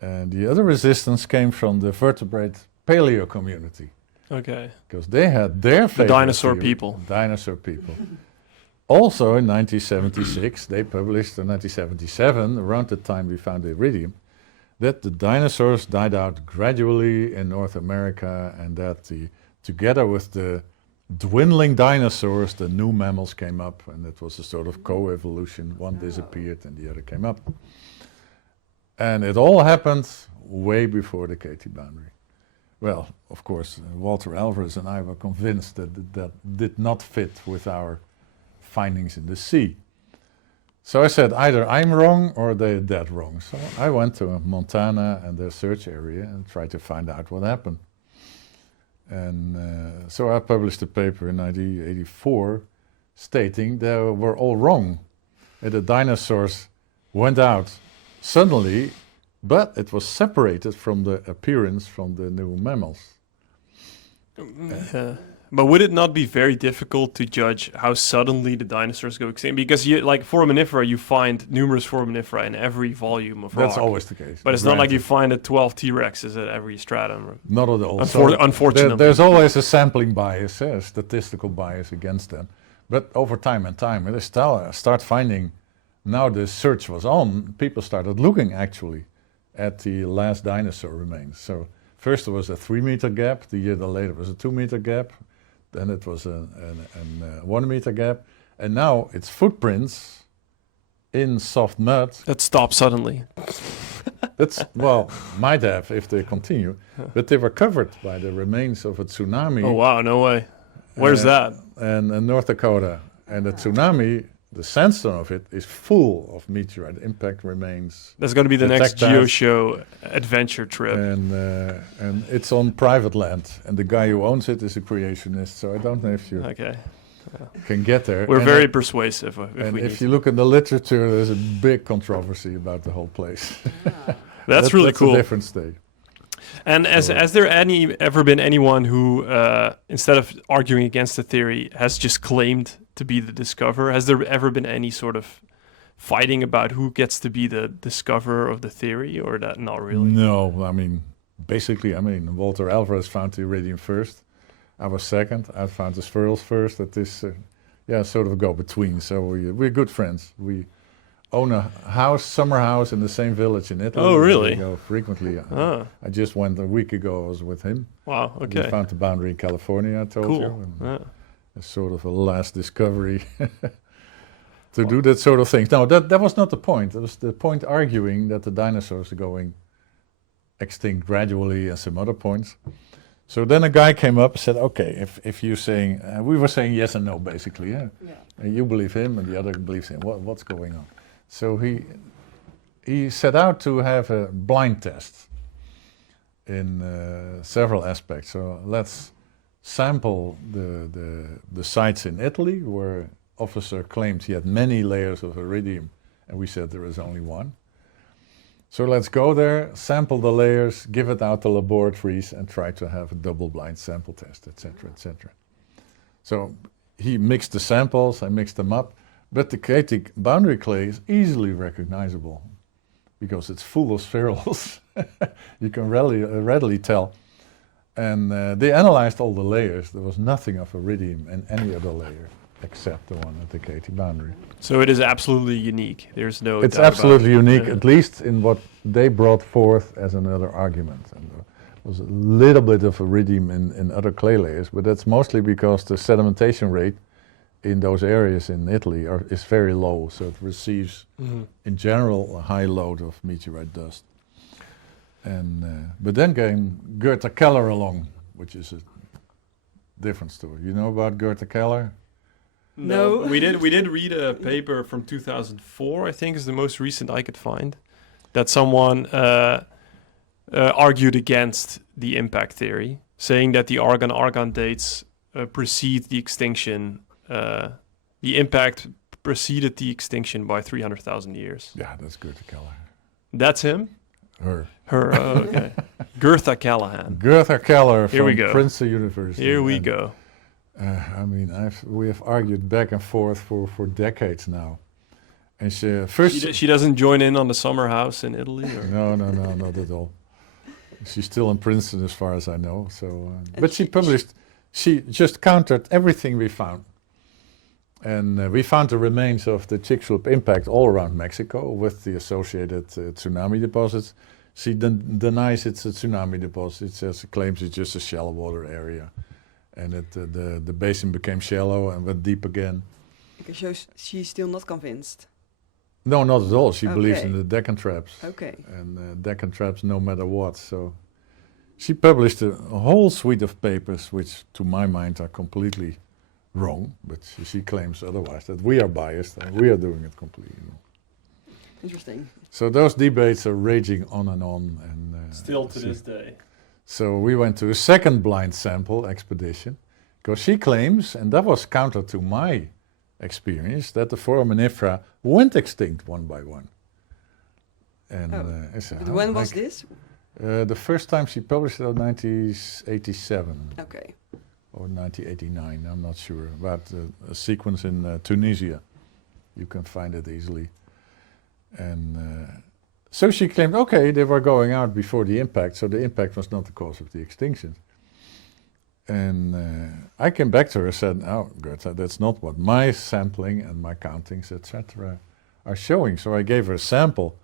And the other resistance came from the vertebrate paleo community. Okay. Because they had their favorite dinosaur theory, people. Dinosaur people. Also in 1976, they published in 1977, around the time we found the iridium, that the dinosaurs died out gradually in North America, and that together with the dwindling dinosaurs, the new mammals came up, and it was a sort of co-evolution. One disappeared and the other came up. And it all happened way before the Katy boundary. Well, of course, Walter Alvarez and I were convinced that that did not fit with our findings in the sea. So I said, either I'm wrong or they're dead wrong. So I went to Montana and their search area and tried to find out what happened. And so I published a paper in 1984 stating they were all wrong. The dinosaurs went out suddenly, but it was separated from the appearance from the new mammals. But would it not be very difficult to judge how suddenly the dinosaurs go extinct? Because like foraminifera, you find numerous foraminifera in every volume of rock. That's always the case. But it's not like you find 12 T-Rexes at every stratum. Not at all. Unfortunately. There's always a sampling bias, a statistical bias against them. But over time and time, they start finding, now the search was on, people started looking actually at the last dinosaur remains. So first there was a 3-meter gap, the year later was a 2-meter gap, then it was a 1-meter gap, and now it's footprints in soft mud. That stopped suddenly. That's, well, might have if they continue, but they were covered by the remains of a tsunami. Oh wow, no way. Where's that? And in North Dakota. And the tsunami, the sandstone of it is full of meteorite impact remains. That's going to be the next Tektites. GeoShow adventure trip. And it's on private land, and the guy who owns it is a creationist, so I don't know if you can get there. We're and very persuasive. If you look in the literature, there's a big controversy about the whole place. That's really cool. That's a different state. And has there ever been anyone who, instead of arguing against the theory, has just claimed to be the discoverer? Has there ever been any sort of fighting about who gets to be the discoverer of the theory, or that not really? No, I mean, basically, Walter Alvarez found the iridium first. I was second. I found the spherules first. That is, sort of a go-between. So we're good friends. We own a house, summer house in the same village in Italy. Oh, really? We go frequently. I just went a week ago. I was with him. Wow, okay. We found the boundary in California, I told you. And a sort of a last discovery to do that sort of thing. No, that was not the point. It was the point arguing that the dinosaurs are going extinct gradually and some other points. So then a guy came up and said, okay, if you're saying, we were saying yes and no, basically. Yeah. And you believe him and the other believes him. What's going on? So he set out to have a blind test in several aspects. So let's sample the sites in Italy where Officer claimed he had many layers of iridium And we said there is only one. So let's go there, sample the layers, give it out to laboratories, and try to have a double-blind sample test, etc., etc. So he mixed the samples, I mixed them up, but the Haiti boundary clay is easily recognizable because it's full of spherules. You can readily tell. And they analyzed all the layers. There was nothing of iridium in any other layer except the one at the Haiti boundary. So it is absolutely unique. There's no It's doubt absolutely about it. unique, at least in what they brought forth as another argument. And there was a little bit of iridium in other clay layers, but that's mostly because the sedimentation rate in those areas in Italy is very low, so it receives, in general, a high load of meteorite dust. And but then came Keller along, which is a different story. You know about Keller? No. We did read a paper from 2004, I think is the most recent I could find, that someone argued against the impact theory, saying that the argon-argon dates precede the extinction. The impact preceded the extinction by 300,000 years. Yeah, that's Keller. That's him? Her. Oh, okay. Gertha Callahan. Keller Here we from go. Princeton University. Here we And, go. I mean, we have argued back and forth for decades now. And She doesn't join in on the summer house in Italy? Or? No, not at all. She's still in Princeton as far as I know. So, but she just countered everything we found. And we found the remains of the Chicxulub impact all around Mexico with the associated tsunami deposits. She denies it's a tsunami deposit. Claims it's just a shallow water area. And the basin became shallow and went deep again. Okay, so she's still not convinced. No, not at all. She believes Okay. in the Deccan traps. Okay. And Deccan traps no matter what. So she published a whole suite of papers, which to my mind are completely wrong. But she claims otherwise, that we are biased and we are doing it completely wrong. Interesting. So those debates are raging on and on. And Still to this day. So we went to a second blind sample expedition, because she claims, and that was counter to my experience, that the foraminifera went extinct one by one. And I said, But when was this? The first time she published it in 1987 Okay. or 1989, I'm not sure, about a sequence in Tunisia. You can find it easily. And so she claimed, okay, they were going out before the impact, so the impact was not the cause of the extinction. And I came back to her and said, "Oh, Gertha, that's not what my sampling and my countings, etc., are showing." So I gave her a sample,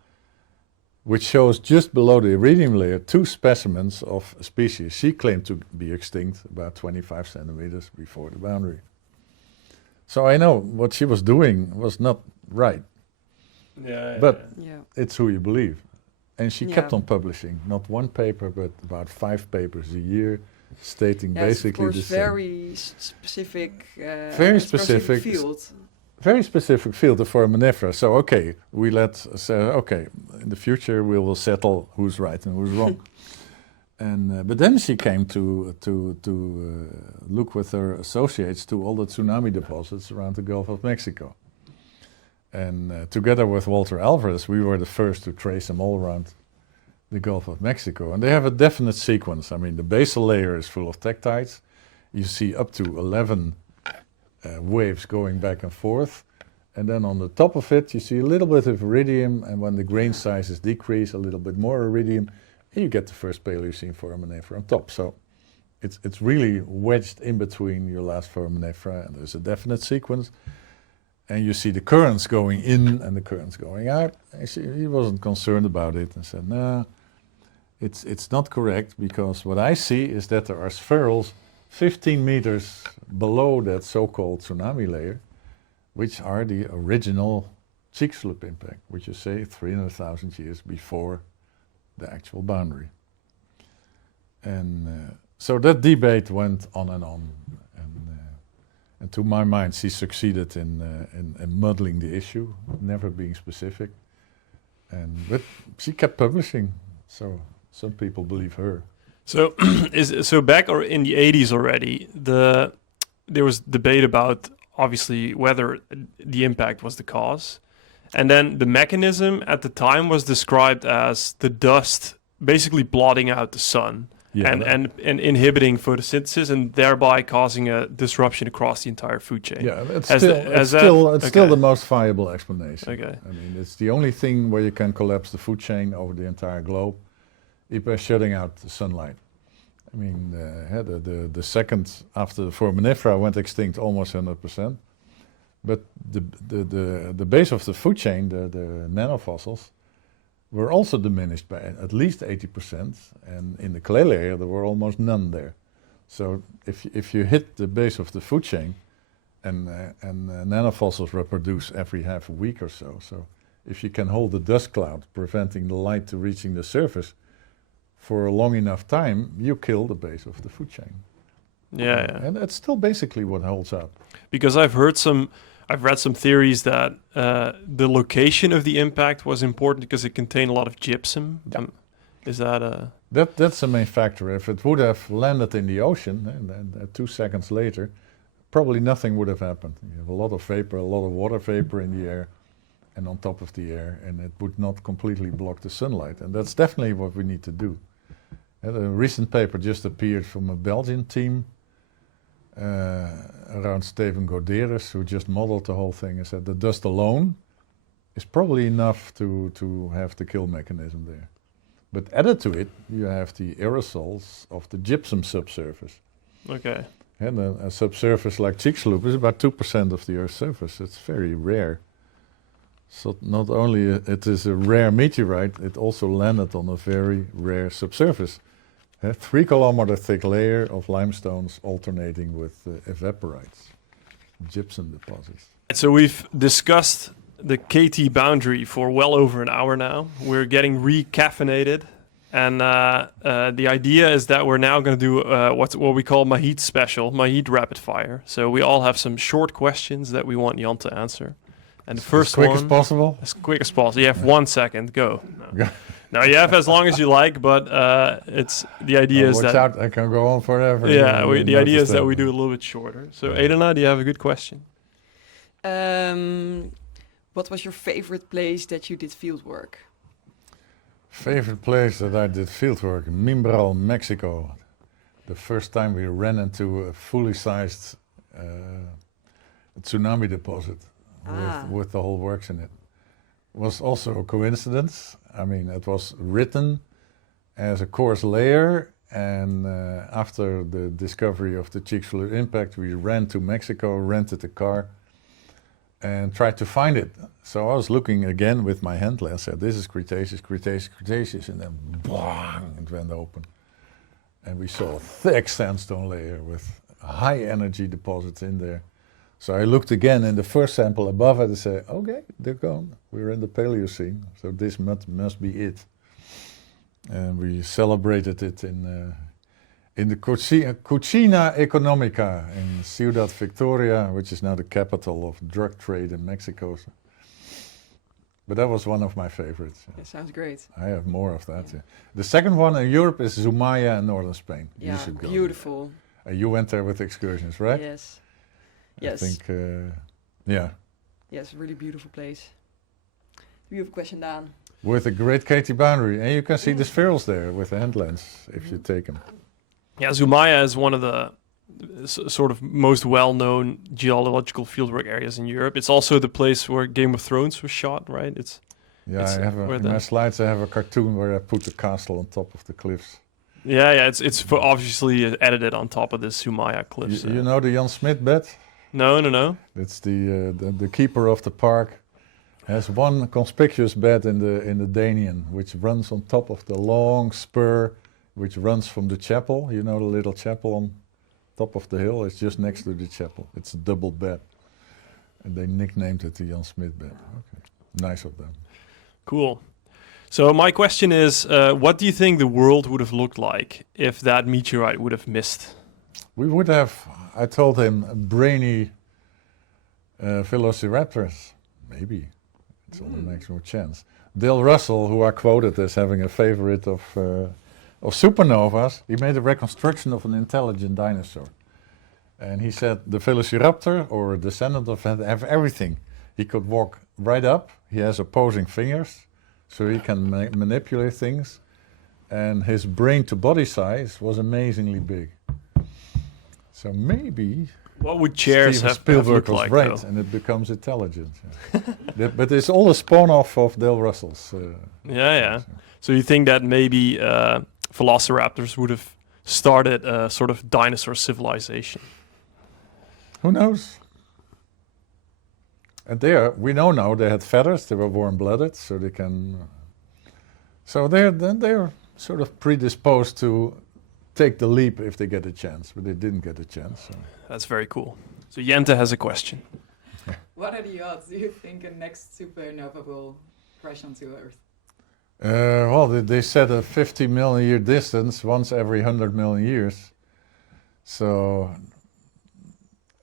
which shows just below the iridium layer 2 specimens of a species she claimed to be extinct about 25 centimeters before the boundary. So I know what she was doing was not right. But Yeah. it's who you believe. And she kept Yeah. on publishing, not one paper, but about 5 papers a year, stating Yeah, it's basically of the course same. very specific. Very specific. Field. Very specific field of foraminifera. So, okay, we in the future we will settle who's right and who's wrong. And but then she came to look with her associates to all the tsunami deposits around the Gulf of Mexico. And together with Walter Alvarez, we were the first to trace them all around the Gulf of Mexico. And they have a definite sequence. I mean, the basal layer is full of tektites. You see up to 11 waves going back and forth. And then on the top of it, you see a little bit of iridium. And when the grain sizes decrease, a little bit more iridium. And you get the first Paleocene foraminifera on top. So it's really wedged in between your last foraminifera. And there's a definite sequence. And you see the currents going in and the currents going out. And he wasn't concerned about it and said, "No, it's not correct, because what I see is that there are spherules 15 meters below that so-called tsunami layer, which are the original Chicxulub impact, which you say 300,000 years before the actual boundary." And so that debate went on and on. And to my mind, she succeeded in muddling the issue, never being specific. But she kept publishing, so some people believe her. So back or in the 80s already, there was debate about obviously whether the impact was the cause, And then the mechanism at the time was described as the dust basically blotting out the sun. Yeah, and inhibiting photosynthesis and thereby causing a disruption across the entire food chain. yeah, it's Has still, the- it's has that- still, it's still okay. the most viable explanation. Okay. I mean, it's the only thing where you can collapse the food chain over the entire globe if by shutting out the sunlight. I mean, the second after the foraminifera went extinct almost 100%, but the base of the food chain, the nanofossils, were also diminished by at least 80%, and in the clay layer there were almost none there. So if you hit the base of the food chain, and nanofossils reproduce every half a week or so, so if you can hold the dust cloud, preventing the light to reaching the surface for a long enough time, you kill the base of the food chain. Yeah. And that's still basically what holds up. Because I've read some theories that the location of the impact was important because it contained a lot of gypsum. Yeah. Is that a... That's the main factor. If it would have landed in the ocean, and then 2 seconds later, probably nothing would have happened. You have a lot of vapor, a lot of water vapor in the air, and on top of the air, and it would not completely block the sunlight. And that's definitely what we need to do. And a recent paper just appeared from a Belgian team around Steven Goderis, who just modeled the whole thing and said the dust alone is probably enough to have the kill mechanism there. But added to it, you have the aerosols of the gypsum subsurface. Okay. And a subsurface like Chicxulub is about 2% of the Earth's surface. It's very rare. So not only it is a rare meteorite, it also landed on a very rare subsurface. A 3 kilometer thick layer of limestones alternating with evaporites, gypsum deposits. So we've discussed the KT boundary for well over an hour now. We're getting recaffeinated. And the idea is that we're now going to do what we call Mahit special, Mahit rapid fire. So we all have some short questions that we want Jan to answer. And the first As quick one, as possible? as quick as possible. You have 1 second, go. No. Now you have as long as you like, but it's the idea is watch that out, I can go on forever. yeah, You the idea is notice that we do a little bit shorter. So Yeah. Elena, do you have a good question? What was your favorite place that you did field work? Favorite place that I did fieldwork, Mimbral, Mexico. The first time we ran into a fully sized tsunami deposit with the whole works in it. Was also a coincidence. I mean, it was written as a coarse layer, and after the discovery of the Chicxulub impact, we ran to Mexico, rented a car, and tried to find it. So I was looking again with my hand lens, said, this is Cretaceous, Cretaceous, Cretaceous, and then bang, it went open. And we saw a thick sandstone layer with high energy deposits in there. So I looked again in the first sample above it and said, okay, they're gone. We're in the Paleocene, so this must be it. And we celebrated it in the Cucina Economica in Ciudad Victoria, which is now the capital of drug trade in Mexico. But that was one of my favorites. That sounds great. I have more of that. Yeah. The second one in Europe is Zumaya in northern Spain. Yeah, You should go. beautiful. You went there with excursions, right? Yes. I Yes. think, yeah. Yes, really beautiful place. Do you have a question, Daan? With a great KT boundary. And you can see the spherules there with the hand lens if you take them. Yeah, Zumaya is one of the sort of most well-known geological fieldwork areas in Europe. It's also the place where Game of Thrones was shot, right? Yeah, It's I have where in the- my slides I have a cartoon where I put the castle on top of the cliffs. Yeah. It's obviously edited on top of the Zumaya cliffs. You know the Jan Smit bed? No. It's the keeper of the park. Has one conspicuous bed in the Danian, which runs on top of the long spur, which runs from the chapel. You know the little chapel on top of the hill? It's just next to the chapel. It's a double bed. And they nicknamed it the Jan Smit bed. Okay. Nice of them. Cool. So my question is, what do you think the world would have looked like if that meteorite would have missed? We would have, I told him, brainy velociraptors. Maybe. It's only makes more chance. Dale Russell, who I quoted as having a favorite of supernovas, he made a reconstruction of an intelligent dinosaur. And he said the velociraptor, or a descendant of it, have everything. He could walk right up, He has opposing fingers, so he can manipulate things. And his brain to body size was amazingly big. So maybe What would chairs Steven have Spielberg looked was like, right, though? and it becomes intelligent. Yeah. But it's all a spawn-off of Del Russell's. Yeah. So you think that maybe velociraptors would have started a sort of dinosaur civilization? Who knows? And we know now they had feathers. They were warm-blooded, so they can. So they're sort of predisposed to take the leap if they get a chance, but they didn't get a chance. So. That's very cool. So Jente has a question. What are the odds? Do you think a next supernova will crash onto Earth? Well, they set a 50 million year distance once every 100 million years. So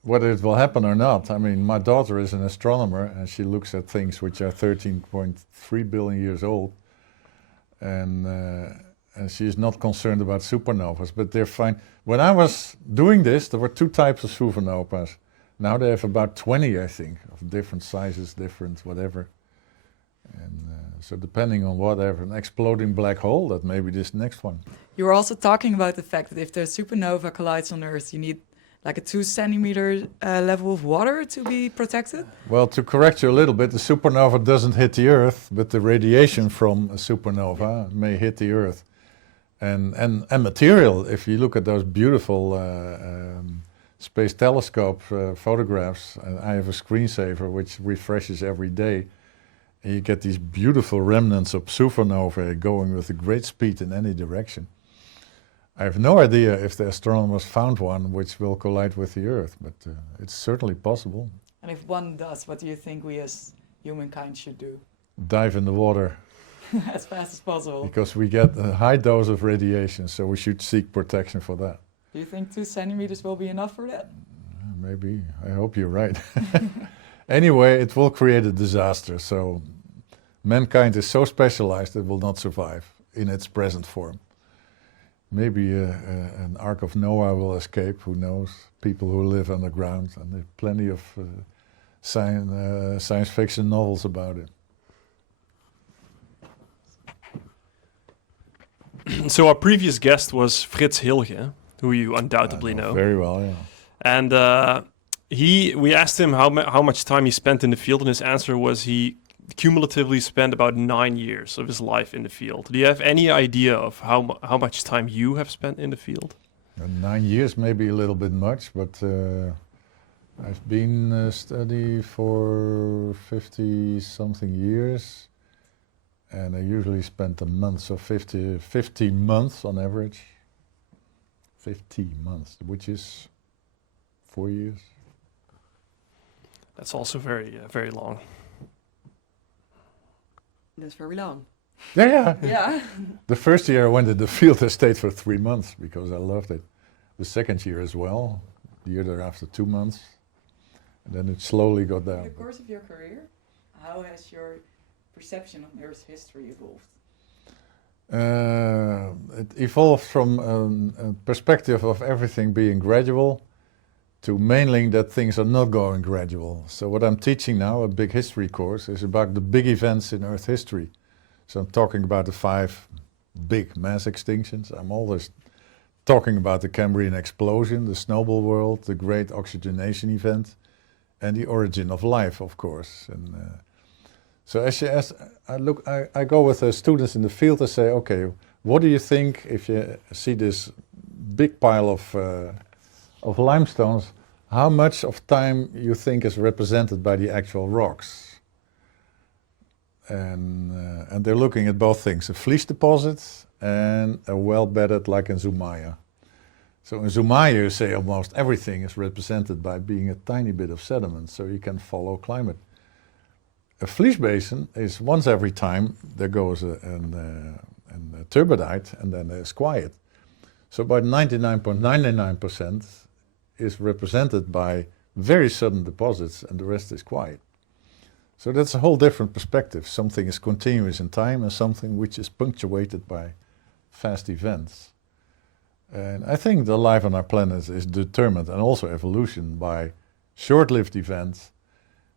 whether it will happen or not, I mean, my daughter is an astronomer and she looks at things which are 13.3 billion years old. And she's not concerned about supernovas, but they're fine. When I was doing this, there were 2 types of supernovas. Now they have about 20, I think, of different sizes, different whatever. And so depending on whatever, an exploding black hole, that may be this next one. You were also talking about the fact that if the supernova collides on Earth, you need like a 2 centimeter level of water to be protected? Well, to correct you a little bit, the supernova doesn't hit the Earth, but the radiation from a supernova may hit the Earth. And material, if you look at those beautiful space telescope photographs, I have a screensaver which refreshes every day, and you get these beautiful remnants of supernova going with a great speed in any direction. I have no idea if the astronomers found one which will collide with the Earth, but it's certainly possible. And if one does, what do you think we as humankind should do? Dive in the water. As fast as possible. Because we get a high dose of radiation, so we should seek protection for that. Do you think 2 centimeters will be enough for that? Maybe. I hope you're right. Anyway, it will create a disaster, so mankind is so specialized it will not survive in its present form. Maybe an Ark of Noah will escape, who knows? People who live underground, and there are plenty of science fiction novels about it. So our previous guest was Frits Hilge, who you undoubtedly know. Very well, yeah. And we asked him how much time he spent in the field, and his answer was he cumulatively spent about 9 years of his life in the field. Do you have any idea of how much time you have spent in the field? 9 years may be a little bit much, but I've been study for 50-something years. And I usually spend a month, so 15 months on average. 15 months, which is 4 years. That's also very long. That's very long. Yeah. Yeah. The first year I went in the field, I stayed for 3 months because I loved it. The second year as well, the year thereafter 2 months. And then it slowly got down. In the course of your career, how has your perception of Earth's history evolved? It evolved from a perspective of everything being gradual to mainly that things are not going gradual. So what I'm teaching now, a big history course, is about the big events in Earth history. So I'm talking about the 5 big mass extinctions. I'm always talking about the Cambrian explosion, the snowball world, the great oxygenation event, and the origin of life, of course. And so as I go with the students in the field and say, okay, what do you think if you see this big pile of limestones, how much of time you think is represented by the actual rocks? And they're looking at both things, a fleece deposit and a well-bedded like in Zumaya. So in Zumaya you say almost everything is represented by being a tiny bit of sediment, so you can follow climate. A fleece basin is once every time there goes a turbidite and then there's quiet. So about 99.99% is represented by very sudden deposits and the rest is quiet. So that's a whole different perspective. Something is continuous in time and something which is punctuated by fast events. And I think the life on our planet is determined, and also evolution, by short-lived events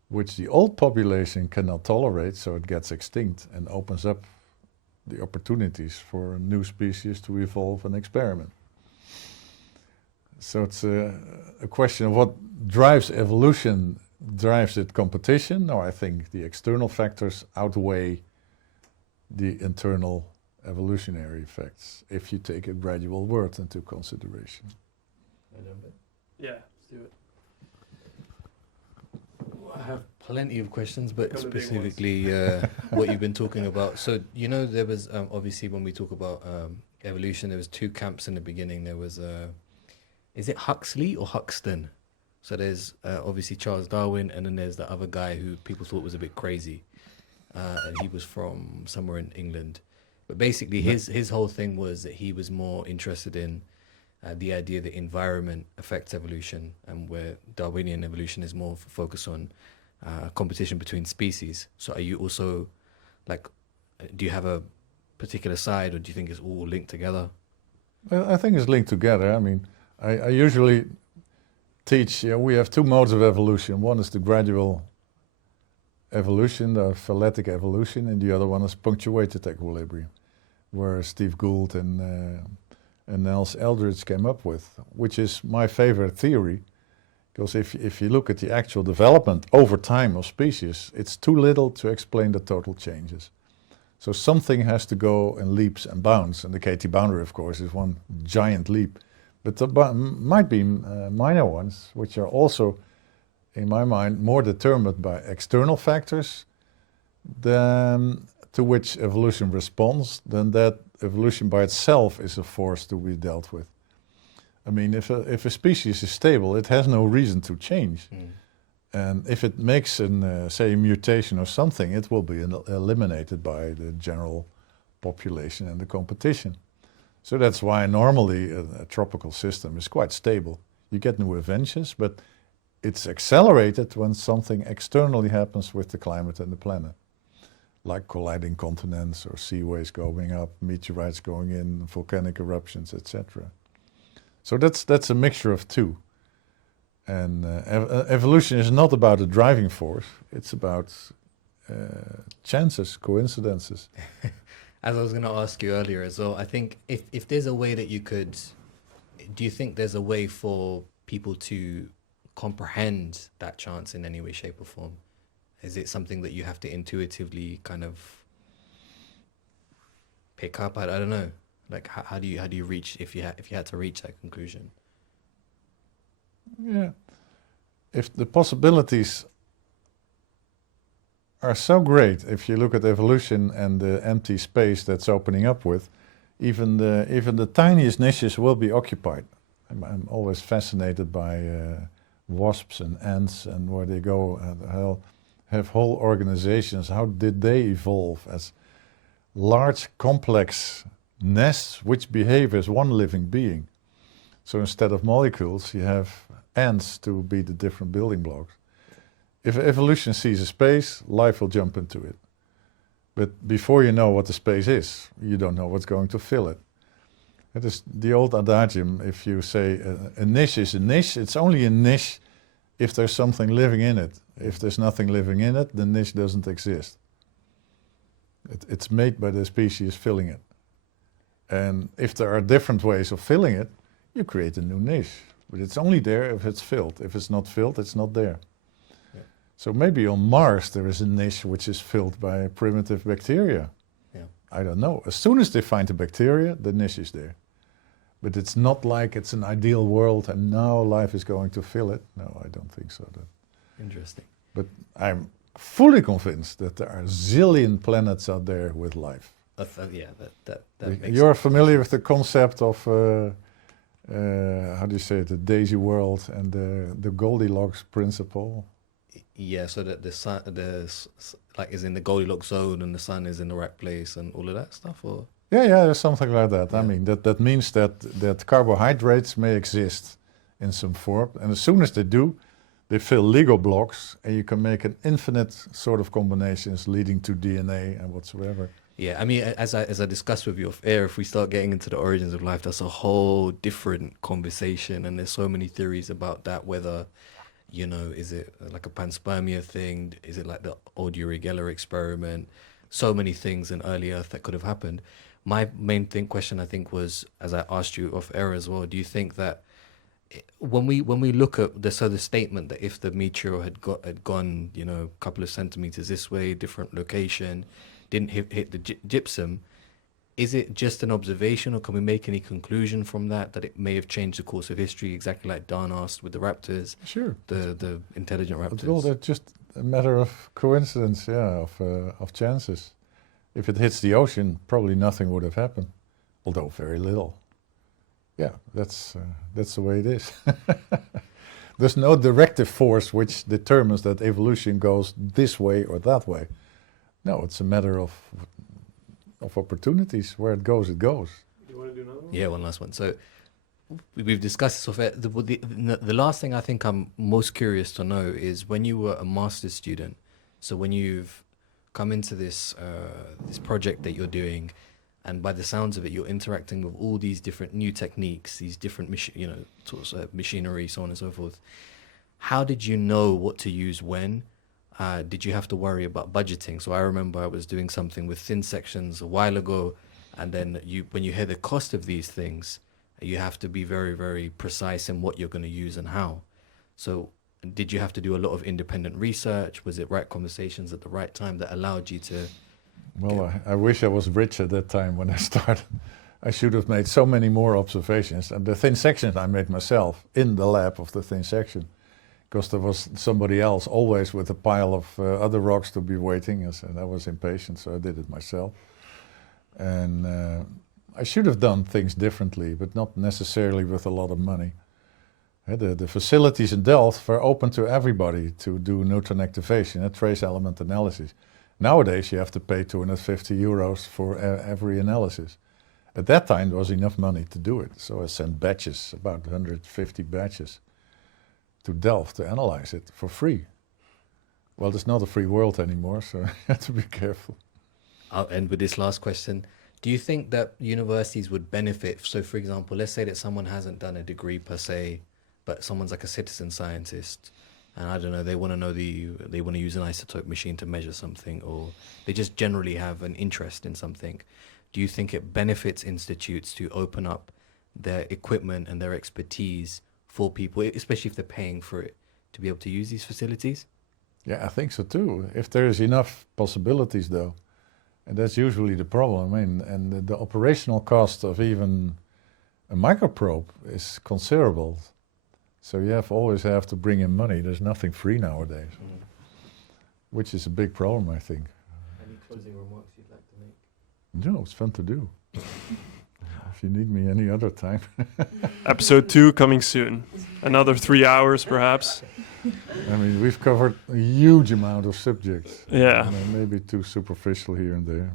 which the old population cannot tolerate, so it gets extinct and opens up the opportunities for new species to evolve and experiment. So it's a question of what drives evolution. Drives it competition? No, I think the external factors outweigh the internal evolutionary effects if you take a gradual world into consideration. Yeah, let's do it. I have plenty of questions, but Couple of big specifically what you've been talking about. So, there was obviously when we talk about evolution, there was two camps in the beginning. There was, is it Huxley or Huxton? So there's obviously Charles Darwin, and then there's the other guy who people thought was a bit crazy, and he was from somewhere in England. But basically, his whole thing was that he was more interested in the idea that environment affects evolution, and where Darwinian evolution is more focused on competition between species. So are you also, do you have a particular side, or do you think it's all linked together? Well, I think it's linked together. I mean, I usually teach, we have two modes of evolution. One is the gradual evolution, the phyletic evolution, and the other one is punctuated equilibrium, where Steve Gould and Niles Eldredge came up with, which is my favorite theory, because if you look at the actual development over time of species, it's too little to explain the total changes. So something has to go in leaps and bounds, and the KT boundary, of course, is one giant leap. But there might be minor ones, which are also, in my mind, more determined by external factors than to which evolution responds, than that evolution by itself is a force to be dealt with. I mean, if a species is stable, it has no reason to change. And if it makes, say, a mutation or something, it will be eliminated by the general population and the competition. So that's why normally a tropical system is quite stable. You get new adventures, but it's accelerated when something externally happens with the climate and the planet, like colliding continents or seaways going up, meteorites going in, volcanic eruptions, etc. So that's a mixture of two. And evolution is not about a driving force, it's about chances, coincidences. As I was going to ask you earlier as well, I think if there's a way that you could, do you think there's a way for people to comprehend that chance in any way, shape or form? Is it something that you have to intuitively kind of pick up? I don't know. Like how do you reach, if you had to reach that conclusion? Yeah. If the possibilities are so great, if you look at evolution and the empty space that's opening up with, even the tiniest niches will be occupied. I'm always fascinated by wasps and ants and where they go and have whole organizations. How did they evolve as large, complex nests which behave as one living being? So instead of molecules, you have ants to be the different building blocks. If evolution sees a space, life will jump into it. But before you know what the space is, you don't know what's going to fill it. It is the old adagium, if you say a niche is a niche, it's only a niche if there's something living in it. If there's nothing living in it, the niche doesn't exist. It's made by the species filling it. And if there are different ways of filling it, you create a new niche. But it's only there if it's filled. If it's not filled, it's not there. Yeah. So maybe on Mars there is a niche which is filled by primitive bacteria. Yeah. I don't know. As soon as they find the bacteria, the niche is there. But it's not like it's an ideal world and now life is going to fill it. No, I don't think so. Interesting. But I'm fully convinced that there are zillion planets out there with life. That makes You're sense. familiar with the concept of how do you say it, the daisy world and the Goldilocks principle? Yeah, so that the sun, is in the Goldilocks zone and the sun is in the right place and all of that stuff, or? Yeah, something like that. Yeah. I mean, that means that carbohydrates may exist in some form, and as soon as they do, they fill Lego blocks, and you can make an infinite sort of combinations leading to DNA and whatsoever. Yeah, I mean, as I discussed with you off air, if we start getting into the origins of life, that's a whole different conversation, and there's so many theories about that, whether, You know, is it like a panspermia thing? Is it like the old Uri Geller experiment? So many things in early Earth that could have happened. My main question, I think, was, as I asked you off air as well, do you think that when we look at the statement that if the meteor had gone, you know, a couple of centimeters this way, different location, didn't hit the gypsum, is it just an observation, or can we make any conclusion from that it may have changed the course of history, exactly like Daan asked with the raptors? Sure. The intelligent raptors. Well, that's just a matter of coincidence, of chances. If it hits the ocean, probably nothing would have happened, although very little. Yeah, that's the way it is. There's no directive force which determines that evolution goes this way or that way. No, it's a matter of opportunities. Where it goes, it goes. You want to do another one? Yeah, one last one. So we've discussed this off air. The last thing I think I'm most curious to know is when you were a master's student. So when you've come into this project that you're doing, and by the sounds of it, you're interacting with all these different new techniques, these different machinery, so on and so forth. How did you know what to use when? Did you have to worry about budgeting? So I remember I was doing something with thin sections a while ago, and then when you hear the cost of these things, you have to be very, very precise in what you're going to use and how. So did you have to do a lot of independent research? Was it right conversations at the right time that allowed you to... Well, I wish I was rich at that time when I started. I should have made so many more observations. And the thin sections I made myself in the lab of the thin section, because there was somebody else always with a pile of other rocks to be waiting, and I was impatient, so I did it myself. And I should have done things differently, but not necessarily with a lot of money. The facilities in Delft were open to everybody to do neutron activation and trace element analysis. Nowadays, you have to pay 250 euros for every analysis. At that time, there was enough money to do it. So I sent batches, about 150 batches, to Delft to analyze it for free. Well, it's not a free world anymore, so you have to be careful. I'll end with this last question. Do you think that universities would benefit? So, for example, let's say that someone hasn't done a degree per se, but someone's like a citizen scientist, and I don't know, they want to know they want to use an isotope machine to measure something, or they just generally have an interest in something. Do you think it benefits institutes to open up their equipment and their expertise for people, especially if they're paying for it, to be able to use these facilities? Yeah, I think so too. If there is enough possibilities, though, and that's usually the problem. I mean, and the operational cost of even a microprobe is considerable. So you always have to bring in money. There's nothing free nowadays, which is a big problem, I think. Any closing remarks you'd like to make? No, it's fun to do. If you need me any other time. Episode 2 coming soon. Another 3 hours, perhaps. I mean, we've covered a huge amount of subjects. Yeah. Maybe too superficial here and there.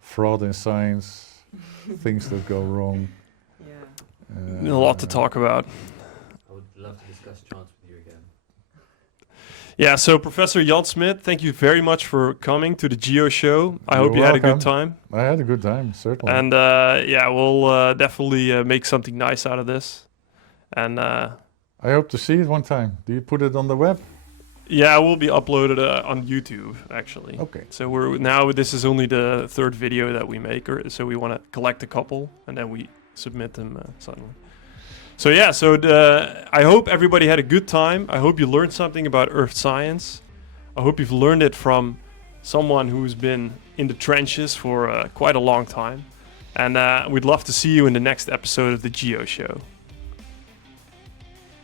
Fraud in science, things that go wrong. Yeah. A lot to talk about. I would love to discuss chance with you again. Yeah, so Professor Jan Smit, thank you very much for coming to the GeoShow. I hope you had a good time. I had a good time, certainly. And yeah, we'll definitely make something nice out of this. And I hope to see it one time. Do you put it on the web? yeah, it will be uploaded on YouTube, actually. Okay. So this is only the third video that we make, so we want to collect a couple and then we submit them suddenly. So yeah, I hope everybody had a good time. I hope you learned something about Earth science. I hope you've learned it from someone who's been in the trenches for quite a long time. And we'd love to see you in the next episode of the GeoShow.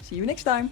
See you next time.